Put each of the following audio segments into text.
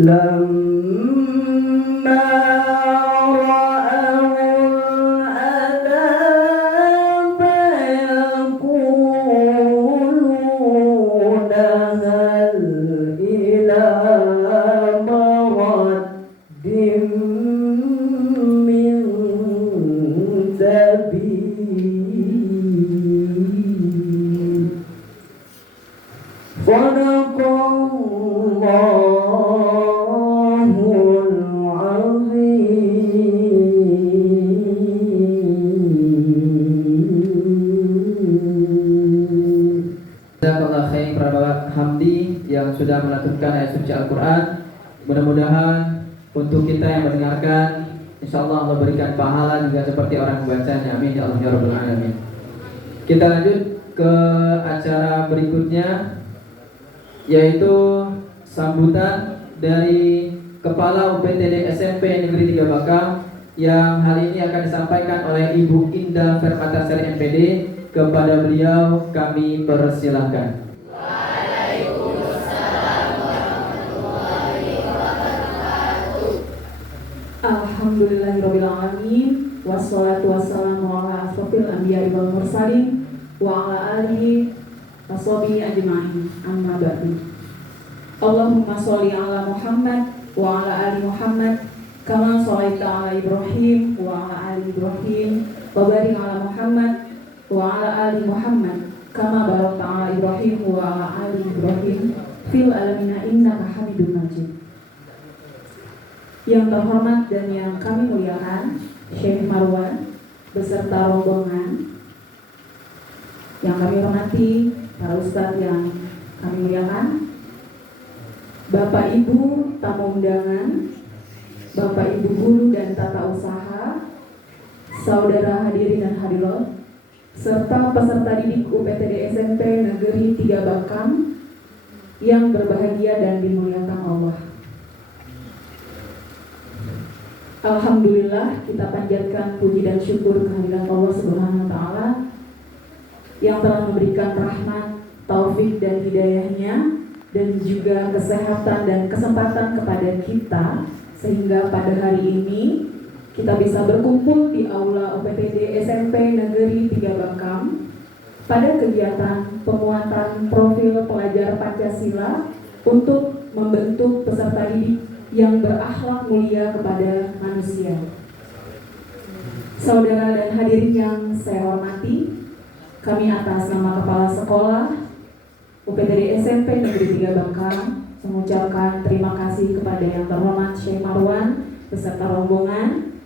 لما رأوا العذاب يقولون هل إلى مرد من سبيل صدق Allahul Azim. Jazakallah khair kepada Hamdi yang sudah melantunkan ayat suci Al-Quran. Mudah-mudahan untuk kita yang mendengarkan, insyaallah Allah berikan pahala juga seperti orang membacanya. Amin ya Allah ya Rabbal Alamin. Kita lanjut ke acara berikutnya, yaitu sambutan dari Kepala UPTD SMP Negeri 3 Bakam yang hal ini akan disampaikan oleh Ibu Indah Permatasari MPD. Kepada beliau kami persilahkan. Alhamdulillahirabbil alamin wassalatu wassalamu ala asrofil anbiya'i wal mursalin wa ala alihi washabihi ajma'in. Amma ba'du. Allahumma sholli ala Muhammad wa ala ali Muhammad kama shallaita ala Ibrahim wa ala ali Ibrahim wa barik ala Muhammad wa ala ali Muhammad kama barakta ala Ibrahim wa ala ali Ibrahim fil alamin innaka Hamidum Majid. Yang terhormat dan yang kami muliakan, Syekh Marwan beserta rombongan, yang kami hormati para ustadz yang kami muliakan, Bapak Ibu tamu undangan, Bapak Ibu guru dan tata usaha, saudara hadirin dan hadirat, serta peserta didik UPTD SMP Negeri 3 Bakam yang berbahagia dan dimuliakan Allah. Alhamdulillah, kita panjatkan puji dan syukur kehadirat Allah Subhanahu wa taala yang telah memberikan rahmat, taufik dan hidayahnya, dan juga kesehatan dan kesempatan kepada kita sehingga pada hari ini kita bisa berkumpul di aula UPTD SMP Negeri 3 Bakam pada kegiatan penguatan profil pelajar Pancasila untuk membentuk peserta didik yang berakhlak mulia kepada manusia. Saudara dan hadirin yang saya hormati, kami atas nama Kepala Sekolah UPTD SMP Negeri 3 Bakam mengucapkan terima kasih kepada yang terhormat Syekh Marwan beserta rombongan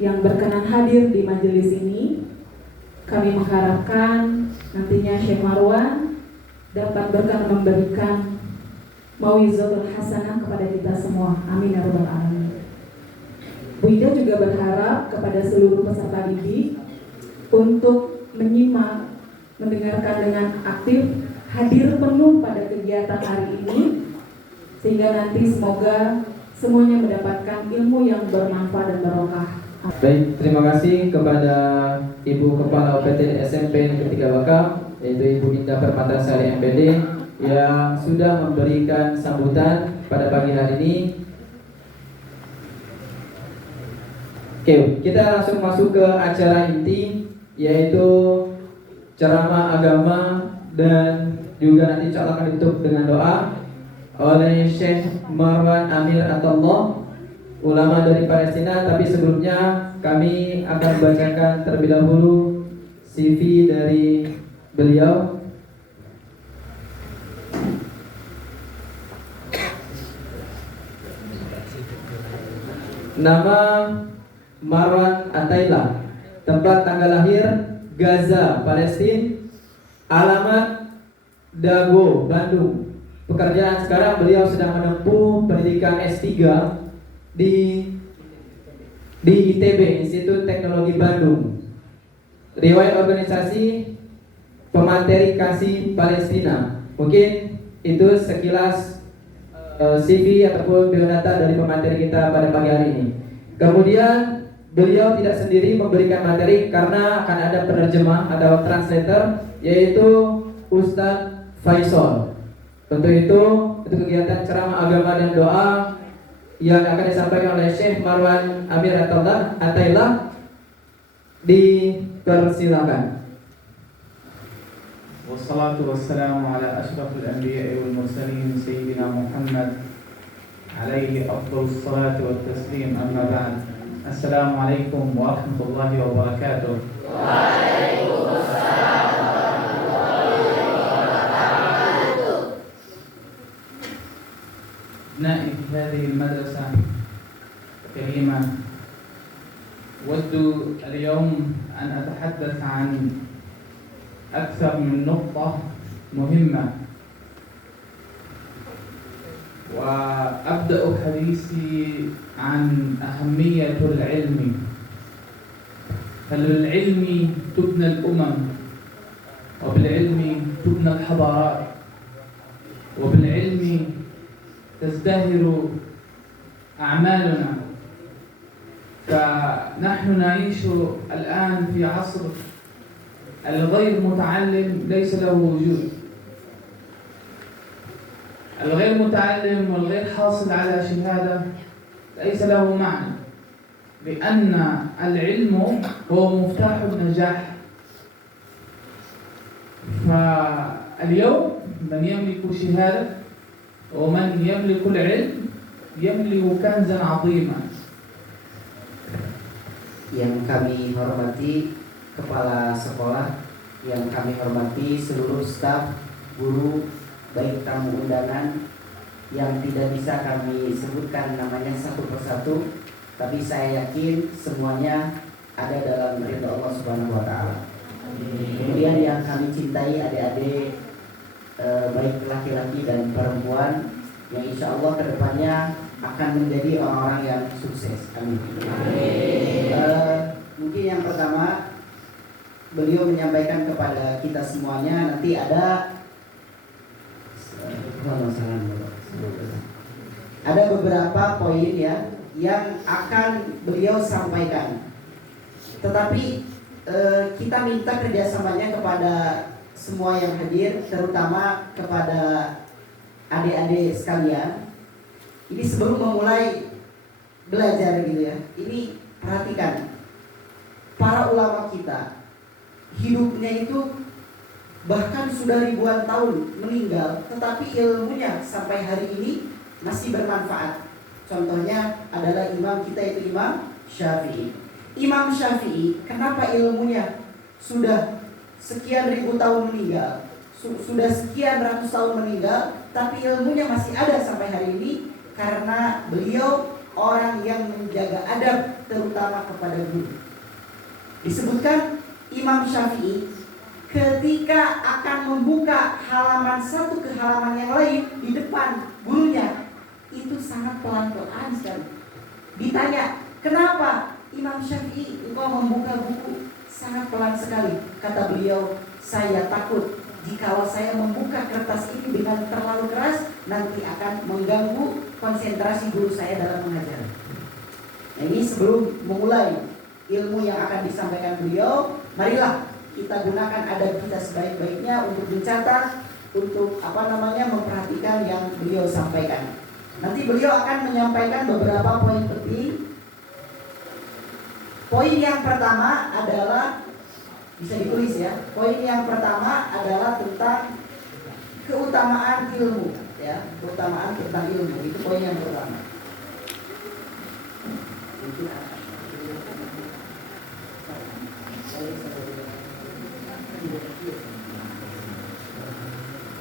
yang berkenan hadir di majelis ini. Kami mengharapkan nantinya Syekh Marwan dapat berkenan memberikan mau'izatul hasanah kepada kita semua. Amin ya rabbal alamin. Bu Ida juga berharap kepada seluruh peserta didik untuk menyimak, mendengarkan dengan aktif, hadir penuh pada kegiatan hari ini, sehingga nanti semoga semuanya mendapatkan ilmu yang bermanfaat dan barokah. Baik, terima kasih kepada Ibu Kepala UPTD SMP Negeri 3 Bakam, yaitu Ibu Indah Permatasari MPD, yang sudah memberikan sambutan pada pagi hari ini. Oke, kita langsung masuk ke acara inti, yaitu ceramah agama, dan juga nanti insya Allah akan ditutup dengan doa oleh Syekh Marwan Amir Atullah, ulama dari Palestina. Tapi sebelumnya kami akan bacakan terlebih dahulu CV dari beliau. Nama Marwan Ataila, tempat tanggal lahir Gaza, Palestina, alamat Dago, Bandung. Pekerjaan sekarang beliau sedang menempuh pendidikan S3 di ITB, Institut Teknologi Bandung. Riwayat organisasi pemateri kasih Palestina. Mungkin itu sekilas CV ataupun biodata dari pemateri kita pada pagi hari ini. Kemudian beliau tidak sendiri memberikan materi karena akan ada penerjemah atau translator, yaitu Ustadz Faisal. Tentu itu kegiatan ceramah agama dan doa yang akan disampaikan oleh Syekh Marwan Amir Atailah dipersilakan. Wassalatu wassalamu ala ashrafil anbiya'i wal mursalin sayyidina Muhammad alaihi afdhalus salatu wat taslim, amma ba'd. Assalamualaikum warahmatullahi wabarakatuh. أبنائي في هذه المدرسة الكريمة، أود اليوم أن أتحدث عن أكثر من نقطة مهمة، وأبدأ حديثي عن أهمية العلم. فبالعلم تبنى الأمم، وبالعلم تبنى الحضارات، وبالعلم تزدهر أعمالنا. فنحن نعيش الآن في عصر الغير متعلم ليس له وجود. الغير متعلم والغير حاصل على شهادة ليس له معنى، لأن العلم هو مفتاح النجاح. فاليوم من يملك شهادة ومن يملك العلم يملك كنزا عظيما. Yang kami hormati kepala sekolah, yang kami hormati seluruh staf, guru, baik tamu undangan yang tidak bisa kami sebutkan namanya satu persatu, tapi saya yakin semuanya ada dalam ridha Allah Subhanahu wa taala. Kemudian yang kami cintai adik-adik, baik laki-laki dan perempuan, yang insya Allah kedepannya akan menjadi orang-orang yang sukses. Amin. Mungkin yang pertama beliau menyampaikan kepada kita semuanya, nanti ada beberapa poin ya yang akan beliau sampaikan. Tetapi kita minta kerjasamanya kepada semua yang hadir, terutama kepada adik-adik sekalian. Ini sebelum memulai belajar gitu ya, ini perhatikan, para ulama kita hidupnya itu bahkan sudah ribuan tahun meninggal, tetapi ilmunya sampai hari ini masih bermanfaat. Contohnya adalah imam kita itu Imam Syafi'i. Imam Syafi'i, kenapa ilmunya sudah sekian ribu tahun meninggal, sudah sekian ratus tahun meninggal, tapi ilmunya masih ada sampai hari ini? Karena beliau orang yang menjaga adab, terutama kepada guru. Disebutkan Imam Syafi'i ketika akan membuka halaman satu ke halaman yang lain di depan gurunya, itu sangat pelan-pelan sekali. Ditanya, kenapa Imam Syafi'i engkau membuka buku sangat pelan sekali? Kata beliau, saya takut jikalau saya membuka kertas ini dengan terlalu keras, nanti akan mengganggu konsentrasi guru saya dalam mengajar. Nah, ini sebelum memulai ilmu yang akan disampaikan beliau, marilah kita gunakan adab kita sebaik-baiknya untuk mencatat, untuk memperhatikan yang beliau sampaikan. Nanti beliau akan menyampaikan beberapa poin penting. Poin yang pertama adalah, bisa ditulis ya. Poin yang pertama adalah tentang keutamaan ilmu, ya, keutamaan tentang ilmu. Itu poin yang pertama.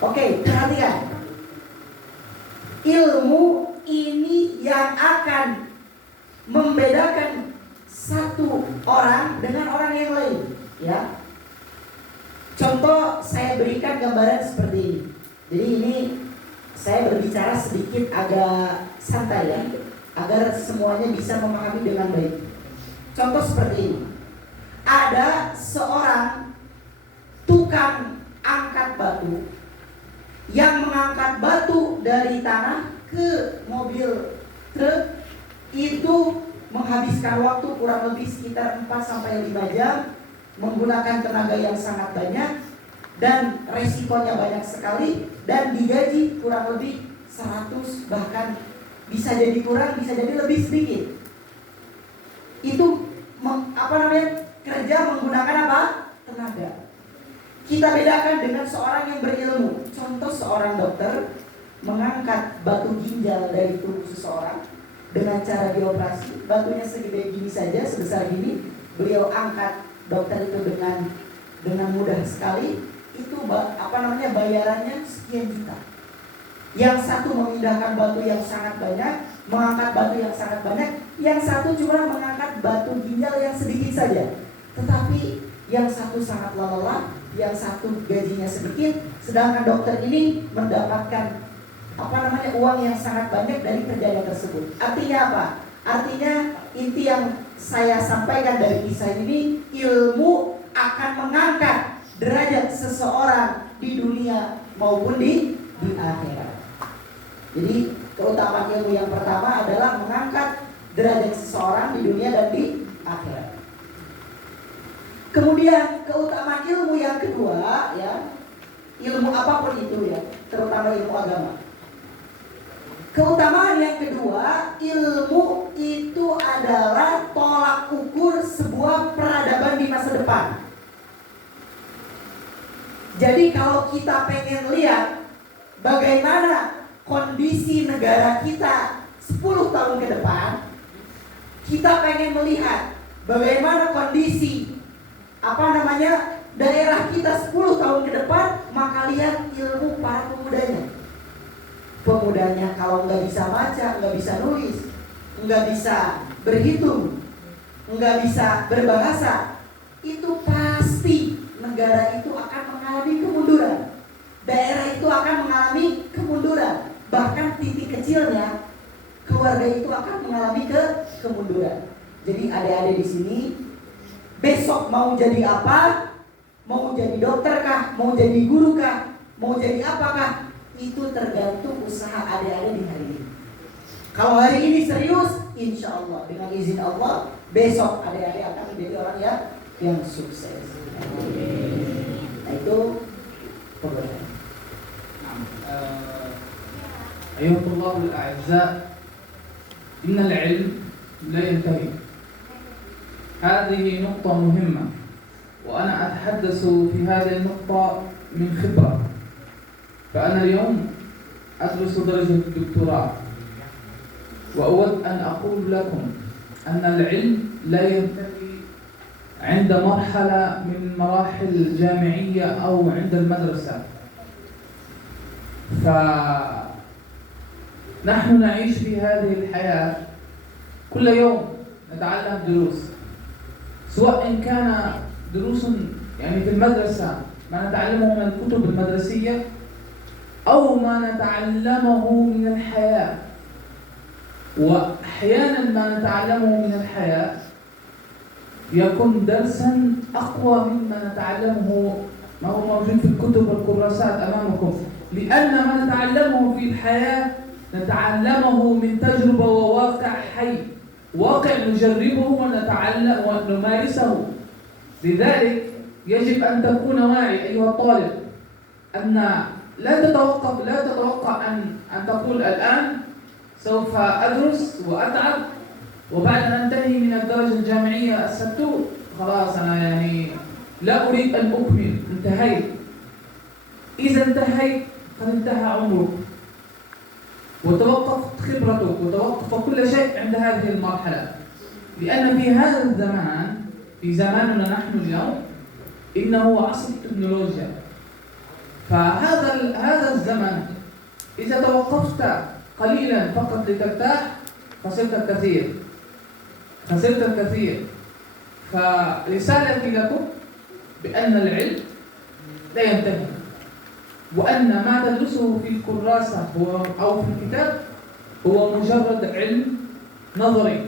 Oke, perhatikan. Ilmu ini yang akan membedakan satu orang dengan orang yang lain, ya. Contoh saya berikan gambaran seperti ini. Jadi ini saya berbicara sedikit agak santai ya, agar semuanya bisa memahami dengan baik. Contoh seperti ini. Ada seorang tukang angkat batu yang mengangkat batu dari tanah ke mobil truk, itu menghabiskan waktu kurang lebih sekitar 4-5 jam, menggunakan tenaga yang sangat banyak dan resikonya banyak sekali, dan digaji kurang lebih 100 bahkan bisa jadi kurang, bisa jadi lebih sedikit. Itu kerja menggunakan apa? Tenaga. Kita bedakan dengan seorang yang berilmu. Contoh seorang dokter mengangkat batu ginjal dari tubuh seseorang dengan cara dioperasi. Batunya segede gini saja, sebesar gini, beliau angkat, dokter itu dengan mudah sekali. Itu bayarannya sekian juta. Yang satu memindahkan batu yang sangat banyak, mengangkat batu yang sangat banyak. Yang satu cuma mengangkat batu ginjal yang sedikit saja. Tetapi yang satu sangat lelah, yang satu gajinya sedikit, sedangkan dokter ini mendapatkan uang yang sangat banyak dari kerjanya tersebut. Artinya apa? Artinya inti yang saya sampaikan dari kisah ini, ilmu akan mengangkat derajat seseorang di dunia maupun di akhirat. Jadi keutamaan ilmu yang pertama adalah mengangkat derajat seseorang di dunia dan di akhirat. Kemudian keutamaan ilmu yang kedua, ya, ilmu apapun itu ya, terutama ilmu agama. Keutamaan yang kedua, ilmu itu adalah tolak ukur sebuah peradaban di masa depan. Jadi kalau kita pengen lihat bagaimana kondisi negara kita 10 tahun ke depan, kita pengen melihat bagaimana kondisi daerah kita 10 tahun ke depan, maka lihat ilmu para pemudanya. Pemudanya kalau nggak bisa baca, nggak bisa nulis, nggak bisa berhitung, nggak bisa berbahasa, itu pasti negara itu akan mengalami kemunduran. Daerah itu akan mengalami kemunduran. Bahkan titik kecilnya, keluarga itu akan mengalami kemunduran. Jadi adik-adik di sini, besok mau jadi apa? Mau jadi dokter kah? Mau jadi guru kah? Mau jadi apakah? Itu tergantung usaha adik-adik di hari ini. Kalau hari ini serius, insya Allah dengan izin Allah, besok adik-adik akan menjadi orang yang sukses. Nah itu pertanyaan. أيها الطلاب الأعزاء، إن العلم لا ينتهي. هذه نقطة مهمة، وأنا أتحدث في هذه النقطة من خبرة. فأنا اليوم أدرس درجة الدكتوراه، وأود أن أقول لكم أن العلم لا ينتهي عند مرحلة من مراحل الجامعية أو عند المدرسة. فنحن نعيش في هذه الحياة كل يوم نتعلم دروس، سواء إن كان دروس يعني في المدرسة ما نتعلمه من الكتب المدرسية أو ما نتعلمه من الحياة. وأحيانا ما نتعلمه من الحياة يكون درسا أقوى مما نتعلمه ما هو موجود في الكتب والكراسات أمامكم، لأن ما نتعلمه في الحياة نتعلمه من تجربة وواقع حي، واقع نجربه ونتعلم ونمارسه. لذلك يجب أن تكون واعي أيها الطالب أن لا تتوقع أن تقول الآن سوف أدرس وأتعب وبعد أن أنتهي من الدرجة الجامعية السبتو خلاص أنا يعني لا أريد أن أكمل، انتهيت. إذا انتهيت قد انتهى عمرك وتوقفت خبرتك وتوقف كل شيء عند هذه المرحلة، لأن في هذا الزمان، في زماننا نحن اليوم، إنه عصر التكنولوجيا. فهذا الزمن إذا توقفت قليلا فقط لترتاح خسرت الكثير. فرسالتي لكم بأن العلم لا ينتهي، وأن ما تدرسه في الكراسة أو في الكتاب هو مجرد علم نظري،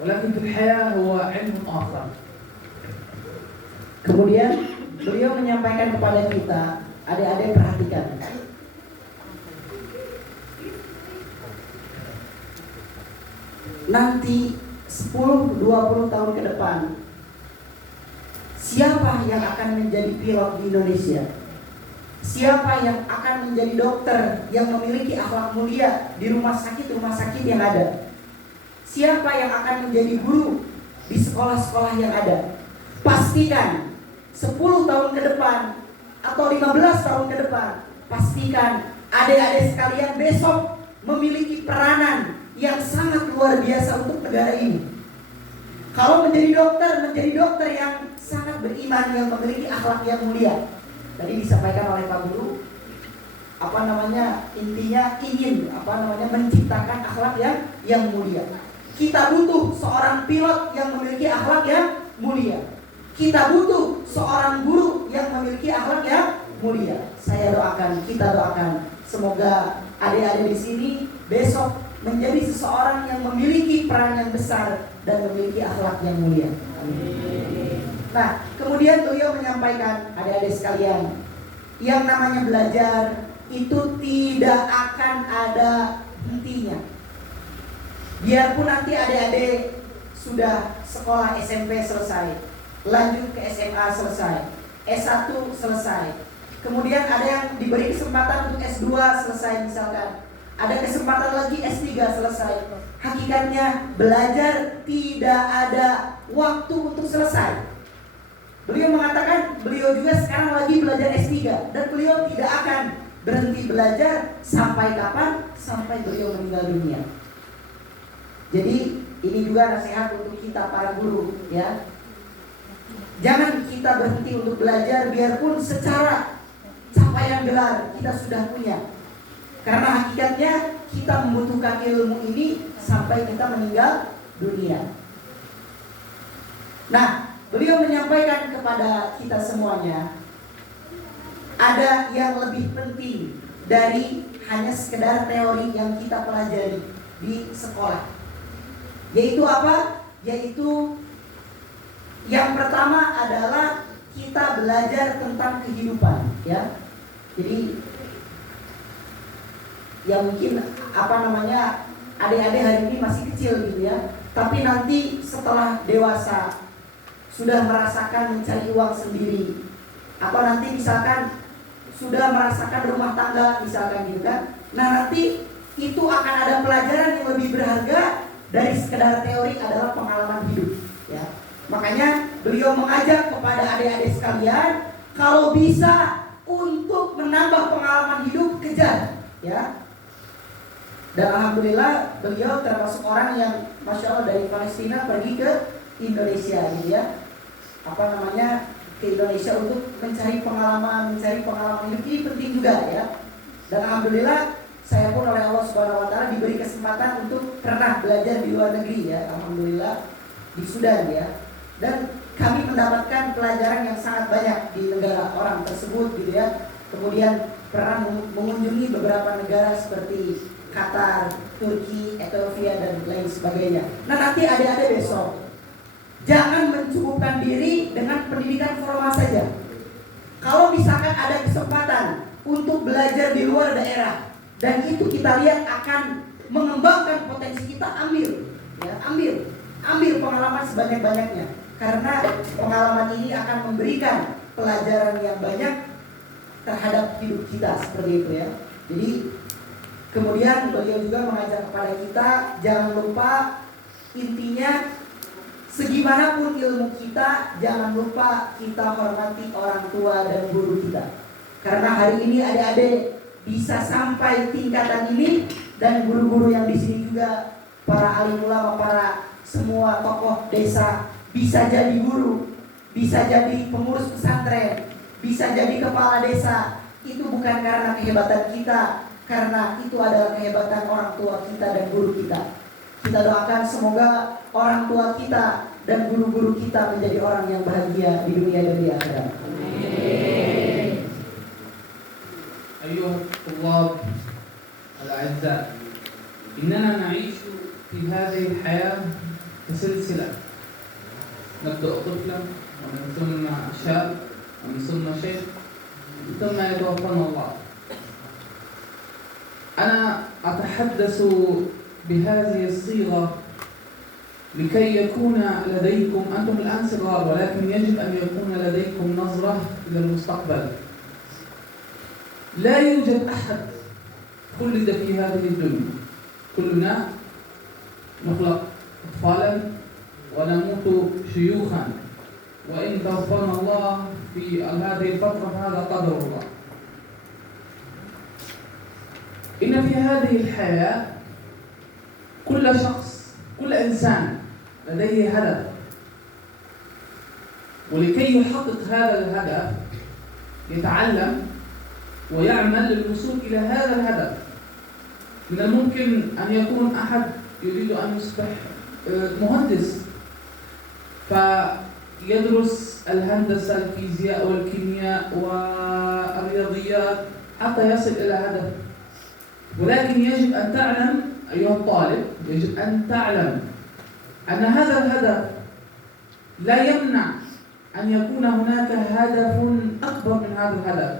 ولكن في الحياة هو علم آخر. Kemudian beliau menyampaikan kepada kita, adik-adik perhatikan. Nanti 10-20 tahun ke depan, siapa yang akan menjadi pilot di Indonesia? Siapa yang akan menjadi dokter yang memiliki akhlak mulia di rumah sakit yang ada? Siapa yang akan menjadi guru di sekolah-sekolah yang ada? Pastikan 10 tahun ke depan atau 15 tahun ke depan, pastikan adik-adik sekalian besok memiliki peranan yang sangat luar biasa untuk negara ini. Kalau menjadi dokter yang sangat beriman, yang memiliki akhlak yang mulia. Tadi disampaikan oleh Pak Guru, intinya ingin menciptakan akhlak yang mulia. Kita butuh seorang pilot yang memiliki akhlak yang mulia. Kita butuh seorang guru yang memiliki akhlak yang mulia. Kita doakan semoga adik-adik di sini besok menjadi seseorang yang memiliki peran yang besar dan memiliki akhlak yang mulia. Amin. Nah, kemudian beliau menyampaikan, adik-adik sekalian, yang namanya belajar itu tidak akan ada hentinya. Biarpun nanti adik-adik sudah sekolah SMP selesai, lanjut ke SMA selesai, S1 selesai, kemudian ada yang diberi kesempatan untuk S2 selesai misalkan, ada kesempatan lagi S3 selesai. Hakikatnya belajar tidak ada waktu untuk selesai. Beliau mengatakan beliau juga sekarang lagi belajar S3 dan beliau tidak akan berhenti belajar sampai kapan? Sampai beliau meninggal dunia. Jadi ini juga nasihat untuk kita para guru, ya. Jangan kita berhenti untuk belajar biarpun secara capaian gelar kita sudah punya. Karena hakikatnya kita membutuhkan ilmu ini sampai kita meninggal dunia. Nah, beliau menyampaikan kepada kita semuanya, ada yang lebih penting dari hanya sekedar teori yang kita pelajari di sekolah. Yaitu apa? Yaitu yang pertama adalah kita belajar tentang kehidupan, ya. Jadi ya mungkin adik-adik hari ini masih kecil gitu ya, tapi nanti setelah dewasa sudah merasakan mencari uang sendiri, atau nanti misalkan sudah merasakan rumah tangga misalkan gitu kan. Nah, nanti itu akan ada pelajaran yang lebih berharga dari sekedar teori, adalah pengalaman hidup, ya. Makanya beliau mengajak kepada adik-adik sekalian, kalau bisa untuk menambah pengalaman hidup, kejar, ya. Dan alhamdulillah beliau termasuk orang yang masya Allah dari Palestina pergi ke Indonesia gitu ya. Ke Indonesia untuk mencari pengalaman hidup. Ini penting juga ya. Dan alhamdulillah saya pun oleh Allah Subhanahu wa taala diberi kesempatan untuk pernah belajar di luar negeri ya. Alhamdulillah di Sudan ya. Dan kami mendapatkan pelajaran yang sangat banyak di negara orang tersebut gitu ya. Kemudian pernah mengunjungi beberapa negara seperti Qatar, Turki, Ethiopia dan lain sebagainya. Nah, nanti adik-adik besok jangan mencukupkan diri dengan pendidikan formal saja. Kalau misalkan ada kesempatan untuk belajar di luar daerah dan itu kita lihat akan mengembangkan potensi kita, ambil pengalaman sebanyak-banyaknya. Karena pengalaman ini akan memberikan pelajaran yang banyak terhadap hidup kita, seperti itu ya. Jadi kemudian beliau juga mengajak kepada kita, jangan lupa intinya segimanapun ilmu kita, jangan lupa kita hormati orang tua dan guru kita. Karena hari ini adik-adik bisa sampai tingkatan ini, dan guru-guru yang di sini juga, para alim ulama, para semua tokoh desa bisa jadi guru, bisa jadi pengurus pesantren, bisa jadi kepala desa. Itu bukan karena kehebatan kita, karena itu adalah kehebatan orang tua kita dan guru kita. Kita doakan semoga orang tua kita dan guru-guru kita menjadi orang yang bahagia di dunia dan di akhirat. أيها الطلاب الأعزاء، إننا نعيش في هذه الحياة كسلسلة، نبدأ طفلا ومن ثم شاب ومن ثم شيخ ثم يتوفانا الله. أنا أتحدث بهذه الصيغة لكي يكون لديكم، أنتم الآن صغار ولكن يجب أن يكون لديكم نظرة إلى المستقبل. لا يوجد أحد خلد في هذه الدنيا، كلنا نخلق أطفالا ونموت شيوخا، وإن توفانا الله في هذه الفترة فهذا قدر الله. إن في هذه الحياة كل شخص، كل إنسان لديه هدف، ولكي يحقق هذا الهدف يتعلم ويعمل للوصول إلى هذا الهدف. من الممكن أن يكون أحد يريد أن يصبح مهندس فيدرس الهندسة، الفيزياء والكيمياء والرياضيات حتى يصل إلى هدف. ولكن يجب أن تعلم أيها الطالب، يجب أن تعلم أن هذا الهدف لا يمنع أن يكون هناك هدف أكبر من هذا الهدف،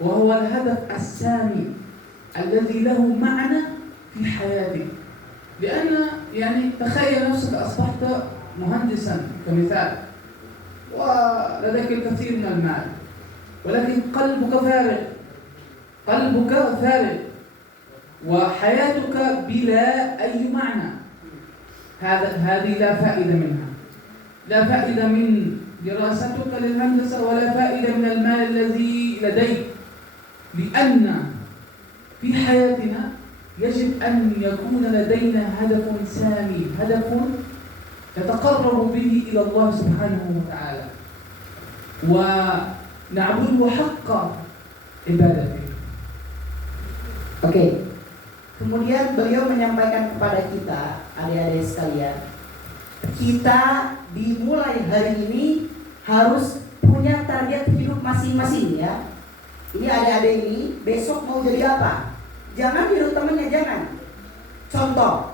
وهو الهدف السامي الذي له معنى في حياتك. لأن يعني تخيل نفسك أصبحت مهندسا كمثال ولديك الكثير من المال، ولكن قلبك فارغ، قلبك فارغ وحياتك بلا أي معنى. هذه لا فائدة منها، لا فائدة من دراستك للهندسة ولا فائدة من المال الذي لديك، لأن في حياتنا يجب أن يكون لدينا هدف سامي، هدف نتقرب به إلى الله سبحانه وتعالى ونعبده حق عبادته. Oke. Kemudian beliau menyampaikan kepada kita, adik-adik sekalian, kita dimulai hari ini harus punya target hidup masing-masing ya. Ini adik-adik ini besok mau jadi apa? Jangan niru temannya, jangan. Contoh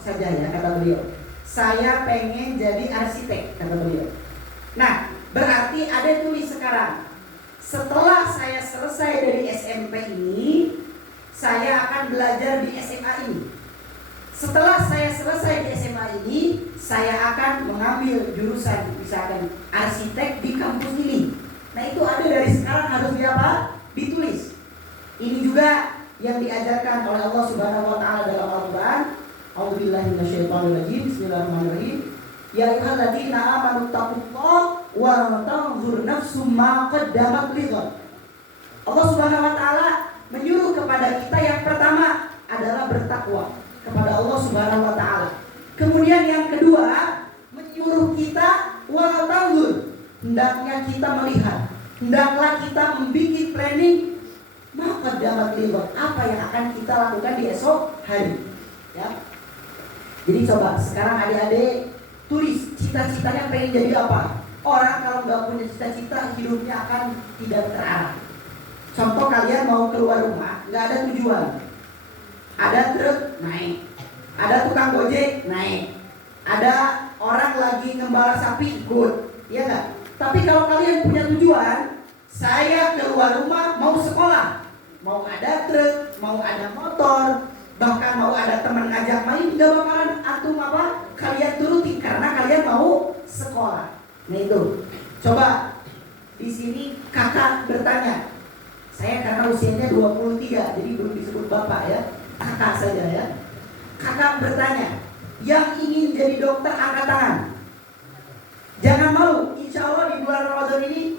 saja ya, kata beliau. Saya pengen jadi arsitek, kata beliau. Nah, berarti ada tulis sekarang. Setelah saya selesai dari SMP ini, saya akan belajar di SMA ini. Setelah saya selesai di SMA ini, saya akan mengambil jurusan misalkan arsitek di kampus ini. Nah, itu ada dari sekarang harus ditulis. Ini juga yang diajarkan oleh Allah Subhanahu wa taala dalam Al-Qur'an. A'udzubillahi minasyaitonirrajim. Bismillahirrahmanirrahim. Ya ayyuhalladzina amanu taqullaha wa tanzur nafsum ma qaddamat lighad. Allah Subhanahu wa taala menyuruh kepada kita yang pertama adalah bertakwa kepada Allah Subhanahu wa taala. Kemudian yang kedua menyuruh kita wa tanzur, hendaknya kita melihat, hendaklah kita membuat planning maka dapat lihat apa yang akan kita lakukan di esok hari ya. Jadi coba sekarang adik-adik tulis cita-citanya pengen jadi apa. Orang kalau nggak punya cita-cita hidupnya akan tidak terarah. Contoh kalian mau keluar rumah nggak ada tujuan, ada truk naik, ada tukang gojek naik, ada orang lagi ngembala sapi ikut, ya nggak? Tapi kalau kalian punya tujuan, saya keluar rumah mau sekolah, mau ada truk, mau ada motor, bahkan mau ada teman ngajak main, nggak bakalan antum kalian turuti karena kalian mau sekolah. Nah itu, coba di sini kakak bertanya, saya karena usianya 23, jadi belum disebut bapak ya, kakak saja ya. Kakak bertanya, yang ingin jadi dokter angkat tangan. Jangan malu, insya Allah di bulan Ramadan ini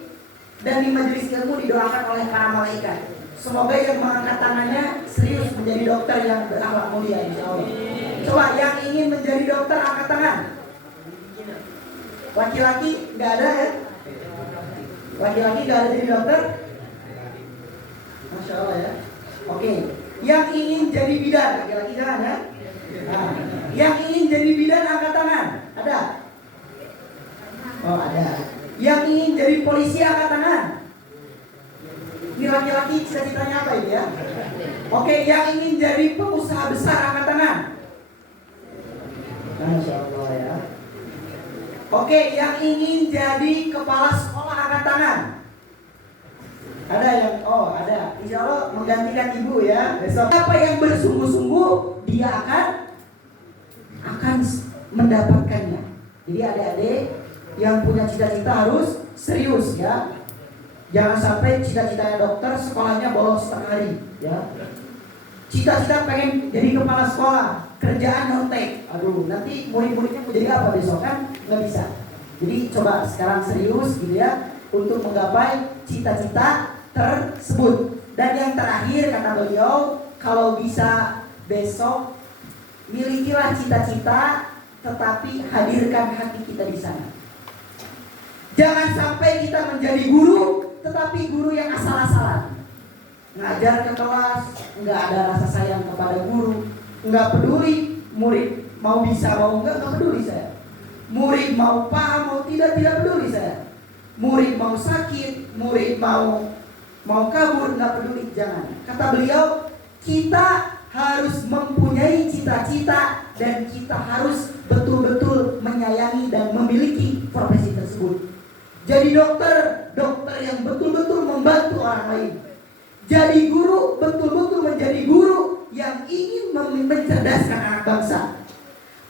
dan di majelis ilmu didoakan oleh para malaikat. Semoga yang mengangkat tangannya serius menjadi dokter yang berakhlak mulia, insya Allah. Coba yang ingin menjadi dokter angkat tangan. Laki-laki nggak ada ya? Laki-laki nggak ada jadi dokter? Masya Allah ya. Oke. Yang ingin jadi bidan, laki-laki jangan ya? Nah, yang ingin jadi bidan angkat tangan. Ada? Oh ada. Yang ingin jadi polisi angkat tangan. Ini laki-laki cita-citanya apa ini ya? Oke, yang ingin jadi pengusaha besar angkat tangan. Masya Allah ya. Oke, yang ingin jadi kepala sekolah angkat tangan. Ada yang, oh ada. Insya Allah menggantikan ibu ya besok. Apa yang bersungguh-sungguh dia akan mendapatkannya. Jadi adik-adik yang punya cita-cita harus serius ya. Jangan sampai cita-citanya dokter, sekolahnya bolos setengah hari, ya. Cita-cita pengen jadi kepala sekolah, kerjaan nyontek. Aduh, nanti murid-muridnya mau jadi apa besok kan? Nggak bisa. Jadi coba sekarang serius gitu ya untuk menggapai cita-cita tersebut. Dan yang terakhir kata beliau, kalau bisa besok milikilah cita-cita, tetapi hadirkan hati kita di sana. Jangan sampai kita menjadi guru, tetapi guru yang asal-asalan. Ngajar ke kelas, nggak ada rasa sayang kepada guru, nggak peduli murid mau bisa mau nggak peduli saya. Murid mau paham mau tidak peduli saya. Murid mau sakit, murid mau kabur, nggak peduli, jangan. Kata beliau, kita harus mempunyai cita-cita dan kita harus betul-betul menyayangi dan memiliki profesi tersebut. Jadi dokter yang betul-betul membantu orang lain. Jadi guru, betul-betul menjadi guru yang ingin mencerdaskan anak bangsa.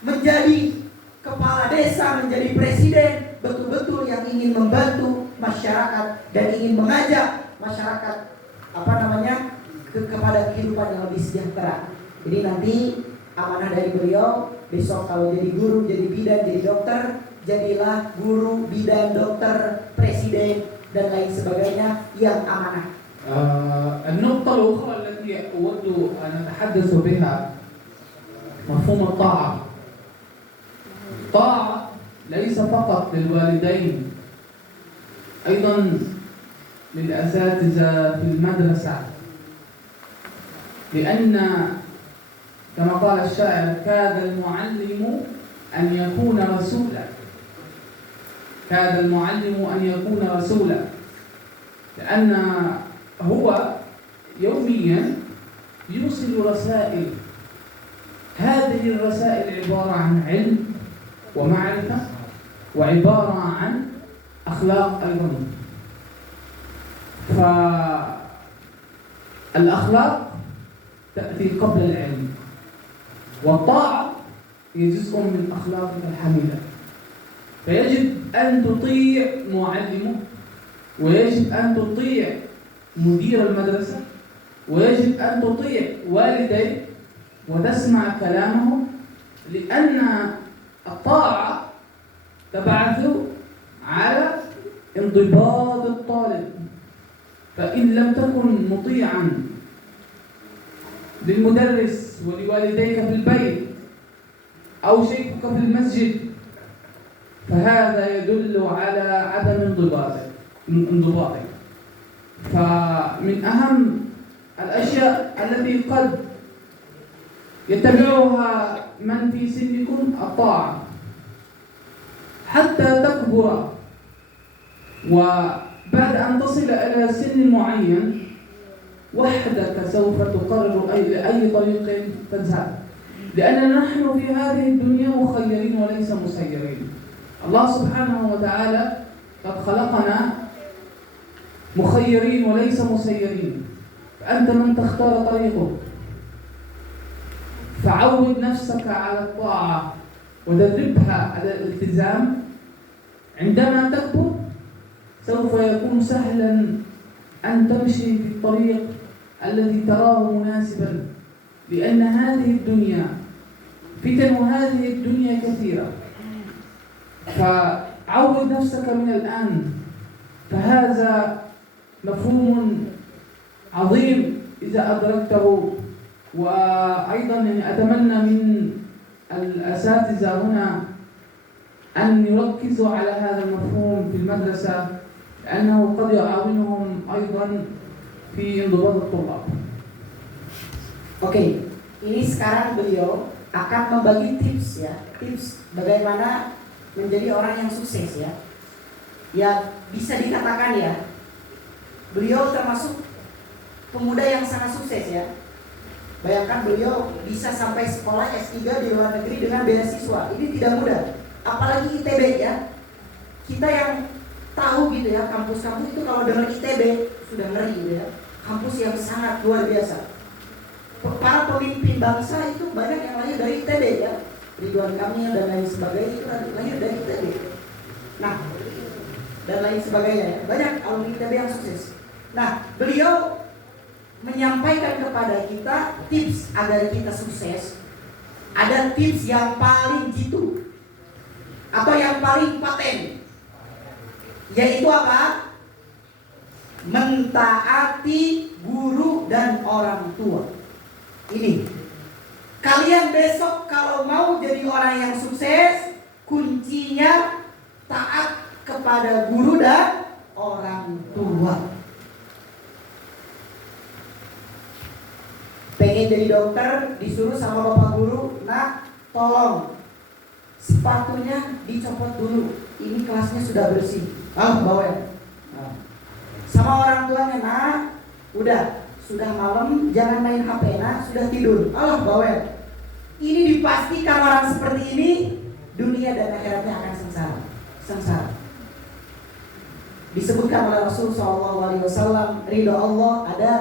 Menjadi kepala desa, menjadi presiden, betul-betul yang ingin membantu masyarakat dan ingin mengajak masyarakat kepada kehidupan yang lebih sejahtera. Jadi nanti amanah dari beliau, besok kalau jadi guru, jadi bidan, jadi dokter, jadilah guru, bidan, dokter, presiden dan lain sebagainya yang amanah. النقطة الأخرى التي أود أن أتحدث بها مفهوم الطاعة. الطاعة ليس فقط للوالدين، أيضا للأساتذة في المدرسة، لأن كما قال الشاعر: كاد المعلم أن يكون رسولا، كاد المعلم أن يكون رسولا، لأن هو يوميا يوصل رسائل. هذه الرسائل عبارة عن علم ومعرفة وعبارة عن أخلاق أيضا. فالأخلاق تأتي قبل العلم، والطاعة هي جزء من أخلاقك الحميدة. فيجب أن تطيع معلمك، ويجب أن تطيع مدير المدرسة، ويجب أن تطيع والديك وتسمع كلامهم، لأن الطاعة تبعث على انضباط الطالب. فإن لم تكن مطيعا للمدرس ولوالديك في البيت أو شيخك في المسجد، فهذا يدل على عدم انضباطك. فمن أهم الأشياء التي قد يتبعها من في سنكم الطاعة حتى تكبر، وبعد أن تصل إلى سن معين وحدك سوف تقرر لأي طريق تذهب، لأننا نحن في هذه الدنيا مخيرين وليس مسيرين. الله سبحانه وتعالى قد خلقنا مخيرين وليس مسيرين، فأنت من تختار طريقك. فعود نفسك على الطاعة ودربها على الالتزام. عندما تكبر سوف يكون سهلا أن تمشي في الطريق الذي تراه مناسبا، لأن هذه الدنيا فتن، وهذه الدنيا كثيرة. فعود نفسك من الآن. فهذا مفهوم عظيم إذا أدركته. وأيضا أتمنى من الأساتذة هنا أن يركزوا على هذا المفهوم في المدرسة، لأنه قد يعاونهم أيضا في انضباط الطلاب. Oke, ini sekarang beliau akan membagi tips ya, tips bagaimana menjadi orang yang sukses ya. Ya bisa dikatakan ya, beliau termasuk pemuda yang sangat sukses ya. Bayangkan beliau bisa sampai sekolah S3 di luar negeri dengan beasiswa. Ini tidak mudah. Apalagi ITB ya. Kita yang tahu gitu ya, kampus-kampus itu kalau dengar ITB sudah ngeri gitu ya. Kampus yang sangat luar biasa. Para pemimpin bangsa itu banyak yang lahir dari ITB ya. Ridwan Kamil dan lain sebagainya itu lahir dari ITB. Nah, dan lain sebagainya. Banyak alumni ITB yang sukses. Nah, beliau menyampaikan kepada kita tips agar kita sukses. Ada tips yang paling jitu atau yang paling paten, yaitu apa? Mentaati guru dan orang tua. Ini, kalian besok kalau mau jadi orang yang sukses, kuncinya taat kepada guru dan orang tua. Pengen jadi dokter, disuruh sama bapak guru, nah tolong sepatunya dicopot dulu, ini kelasnya sudah bersih. Bawa. Sama orang tuanya, nah udah, sudah malam jangan main HP, nah sudah tidur. Bawa. Ini dipastikan orang seperti ini dunia dan akhiratnya akan sengsara. Disebutkan oleh Rasul SAW, ridho Allah ada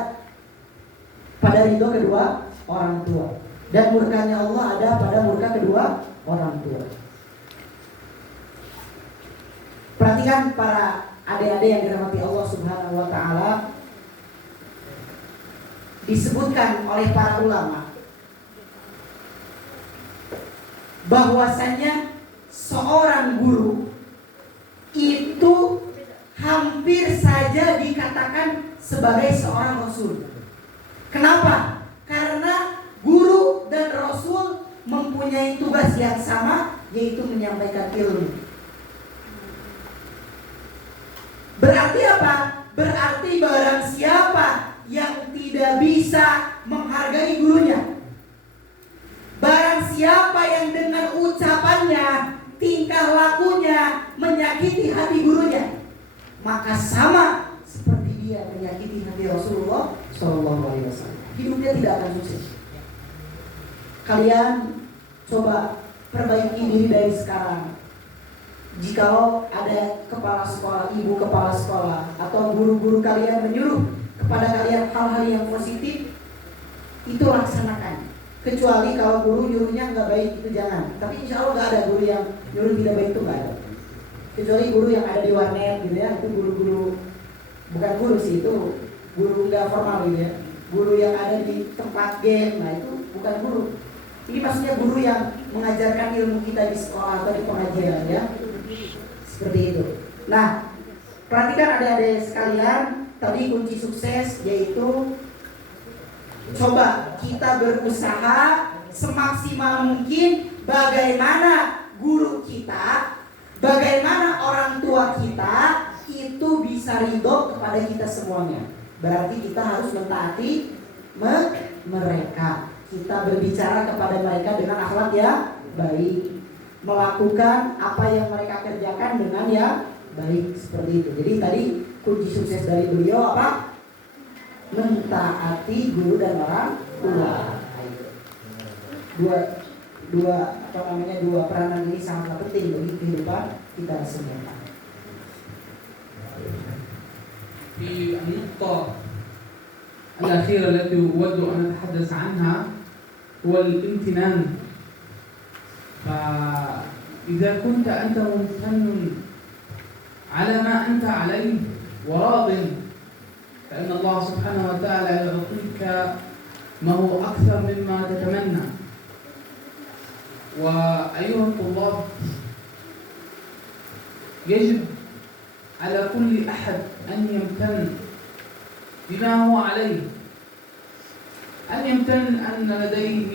pada ridho kedua orang tua, dan murkanya Allah ada pada murka kedua orang tua. Perhatikan para adik-adik yang dirahmati Allah Subhanahu wa taala, disebutkan oleh para ulama bahwasanya seorang guru itu hampir saja dikatakan sebagai seorang rasul. Kenapa? Karena guru dan rasul mempunyai tugas yang sama, yaitu menyampaikan ilmu. Berarti apa? Berarti barang siapa yang tidak bisa menghargai gurunya, barang siapa yang dengan ucapannya, tingkah lakunya menyakiti hati gurunya, maka sama seperti dia menyakiti hati Rasulullah SAW. Hidupnya tidak akan sukses. Kalian coba perbaiki diri dari sekarang. Jikalau ada kepala sekolah, ibu kepala sekolah, atau guru-guru kalian menyuruh kepada kalian hal-hal yang positif, itu laksanakan. Kecuali kalau guru nyuruhnya nggak baik, itu jangan. Tapi insya Allah nggak ada guru yang nyuruh tidak baik, itu nggak ada. Kecuali guru yang ada di warnet gitu ya, itu guru-guru, bukan guru sih, itu guru nggak formal gitu ya. Guru yang ada di tempat game, nah itu bukan guru. Ini maksudnya guru yang mengajarkan ilmu kita di sekolah atau di pengajian ya. Seperti itu. Nah, perhatikan adik-adik sekalian, tadi kunci sukses yaitu coba kita berusaha semaksimal mungkin bagaimana guru kita, bagaimana orang tua kita itu bisa ridho kepada kita semuanya. Berarti kita harus mentaati mereka. Kita berbicara kepada mereka dengan akhlak yang baik, melakukan apa yang mereka kerjakan dengan yang baik, seperti itu. Jadi tadi kunci sukses dari beliau apa? Mentaati guru dan orang tua. Dua peranan ini sangat penting bagi kehidupan kita semua. في النقطة الأخيرة التي أود أن أتحدث عنها هو الامتنان. فإذا كنت أنت ممتن على ما أنت عليه وراض، فإن الله سبحانه وتعالى يعطيك ما هو أكثر مما تتمنى. وأيها الطلاب، يجب على كل أحد أن يمتن بما هو عليه، أن يمتن أن لديه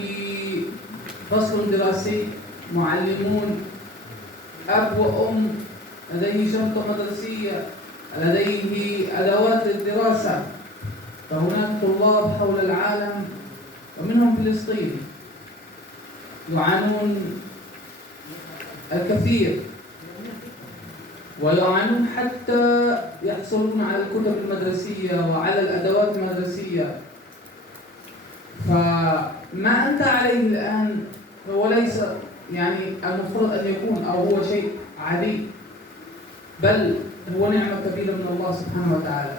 فصل دراسي، معلمون، أب وأم، لديه شنطة مدرسية، لديه أدوات للدراسة. فهناك طلاب حول العالم ومنهم فلسطين يعانون الكثير، ويعانون حتى يحصلون على الكتب المدرسية وعلى الأدوات المدرسية. فما أنت عليه الآن هو ليس يعني المفروض أن يكون أو هو شيء عادي، بل هو نعمة كبيرة من الله سبحانه وتعالى.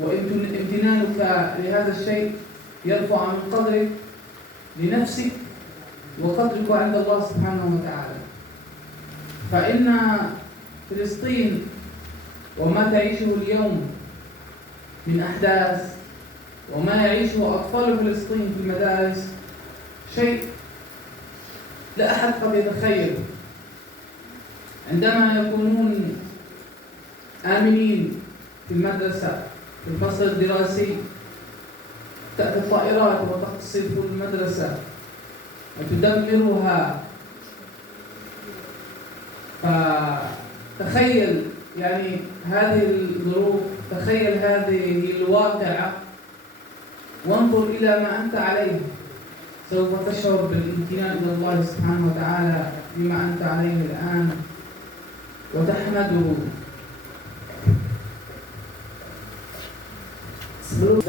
وامتنانك لهذا الشيء يرفع من قدرك لنفسك وقدرك عند الله سبحانه وتعالى. فإن فلسطين وما تعيشه اليوم من أحداث وما يعيشه أطفال فلسطين في المدارس شيء لا أحد قد يتخيل. عندما يكونون آمنين في المدرسة في الفصل الدراسي تأتي الطائرات وتقصف المدرسة وتدمرها. فتخيل يعني هذه الظروف، تخيل هذه الواقعة وانظر إلى ما أنت عليه، سوف تشعر بالامتنان إلى الله سبحانه وتعالى بما أنت عليه الآن وتحمده. Sebelum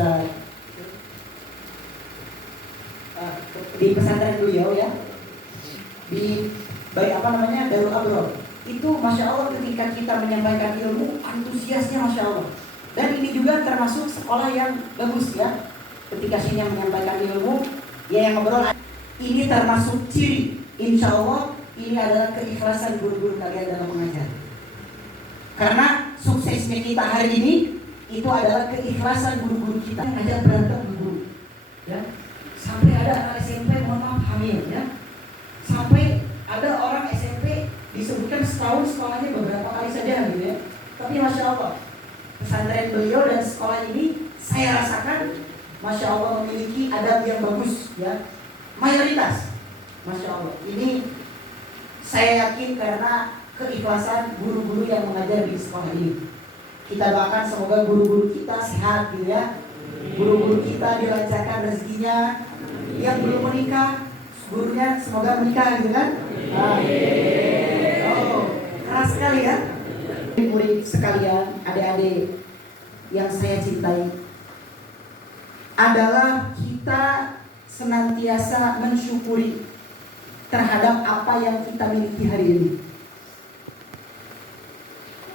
di pesantren beliau ya, di Darul Abrar, itu masya Allah ketika kita menyampaikan ilmu, antusiasnya masya Allah. Dan ini juga termasuk sekolah yang bagus ya. Ketika sini menyampaikan ilmu, ya yang ngobrol, ini termasuk ciri, insya Allah ini adalah keikhlasan guru-guru kalian dalam mengajar. Karena suksesnya kita hari ini itu adalah keikhlasan guru-guru kita yang ngajar berantem guru, ya. Sampai ada anak SMP mohon maaf hamil, ya. Sampai ada orang SMP disebutkan setahun sekolahnya beberapa kali saja, gitu ya. Tapi masya Allah, pesantren beliau dan sekolah ini saya rasakan masya Allah memiliki adab yang bagus, ya. Mayoritas, masya Allah. Ini saya yakin karena keikhlasan guru-guru yang mengajar di sekolah ini. Kita doakan semoga guru-guru kita sehat, gitu ya. Guru-guru kita dilancarkan rezekinya. Yang belum menikah, gurunya semoga menikah, gitu kan? Oh, keras sekali ya. Murid sekalian, adik-adik yang saya cintai, adalah kita senantiasa mensyukuri terhadap apa yang kita miliki hari ini.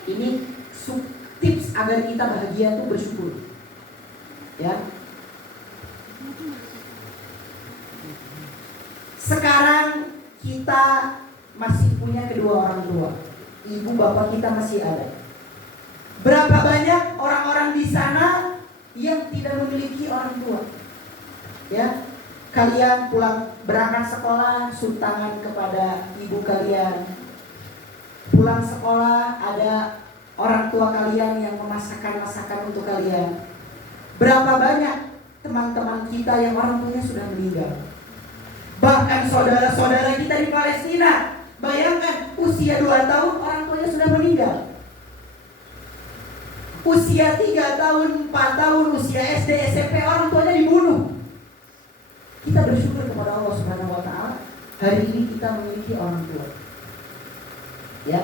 Ini tips agar kita bahagia itu bersyukur, ya. Sekarang kita masih punya kedua orang tua, ibu bapak kita masih ada. Berapa banyak orang-orang di sana yang tidak memiliki orang tua, ya. Kalian pulang berangkat sekolah, sut tangan kepada ibu kalian. Pulang sekolah ada orang tua kalian yang memasakkan masakan untuk kalian. Berapa banyak teman-teman kita yang orang tuanya sudah meninggal. Bahkan saudara-saudara kita di Palestina, bayangkan usia 2 tahun orang tuanya sudah meninggal. Usia 3 tahun, 4 tahun, usia SD, SMP orang tuanya dibunuh. Kita bersyukur kepada Allah Subhanahu wa taala, hari ini kita memiliki orang tua. Ya.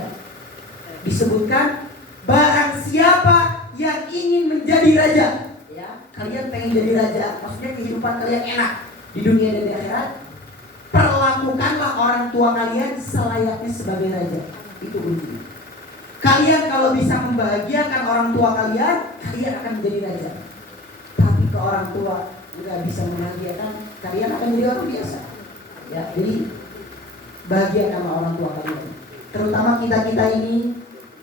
Disebutkan barang siapa yang ingin menjadi raja, ya, kalian pengen jadi raja, maksudnya kehidupan kalian enak di dunia dan di akhirat, perlakukanlah orang tua kalian selayaknya sebagai raja. Itu kuncinya. Kalian kalau bisa membahagiakan orang tua kalian, kalian akan menjadi raja. Tapi ke orang tua nggak bisa membahagiakan, kalian akan jadi orang biasa. Ya, jadi bahagiakanlah orang tua kalian. Terutama kita ini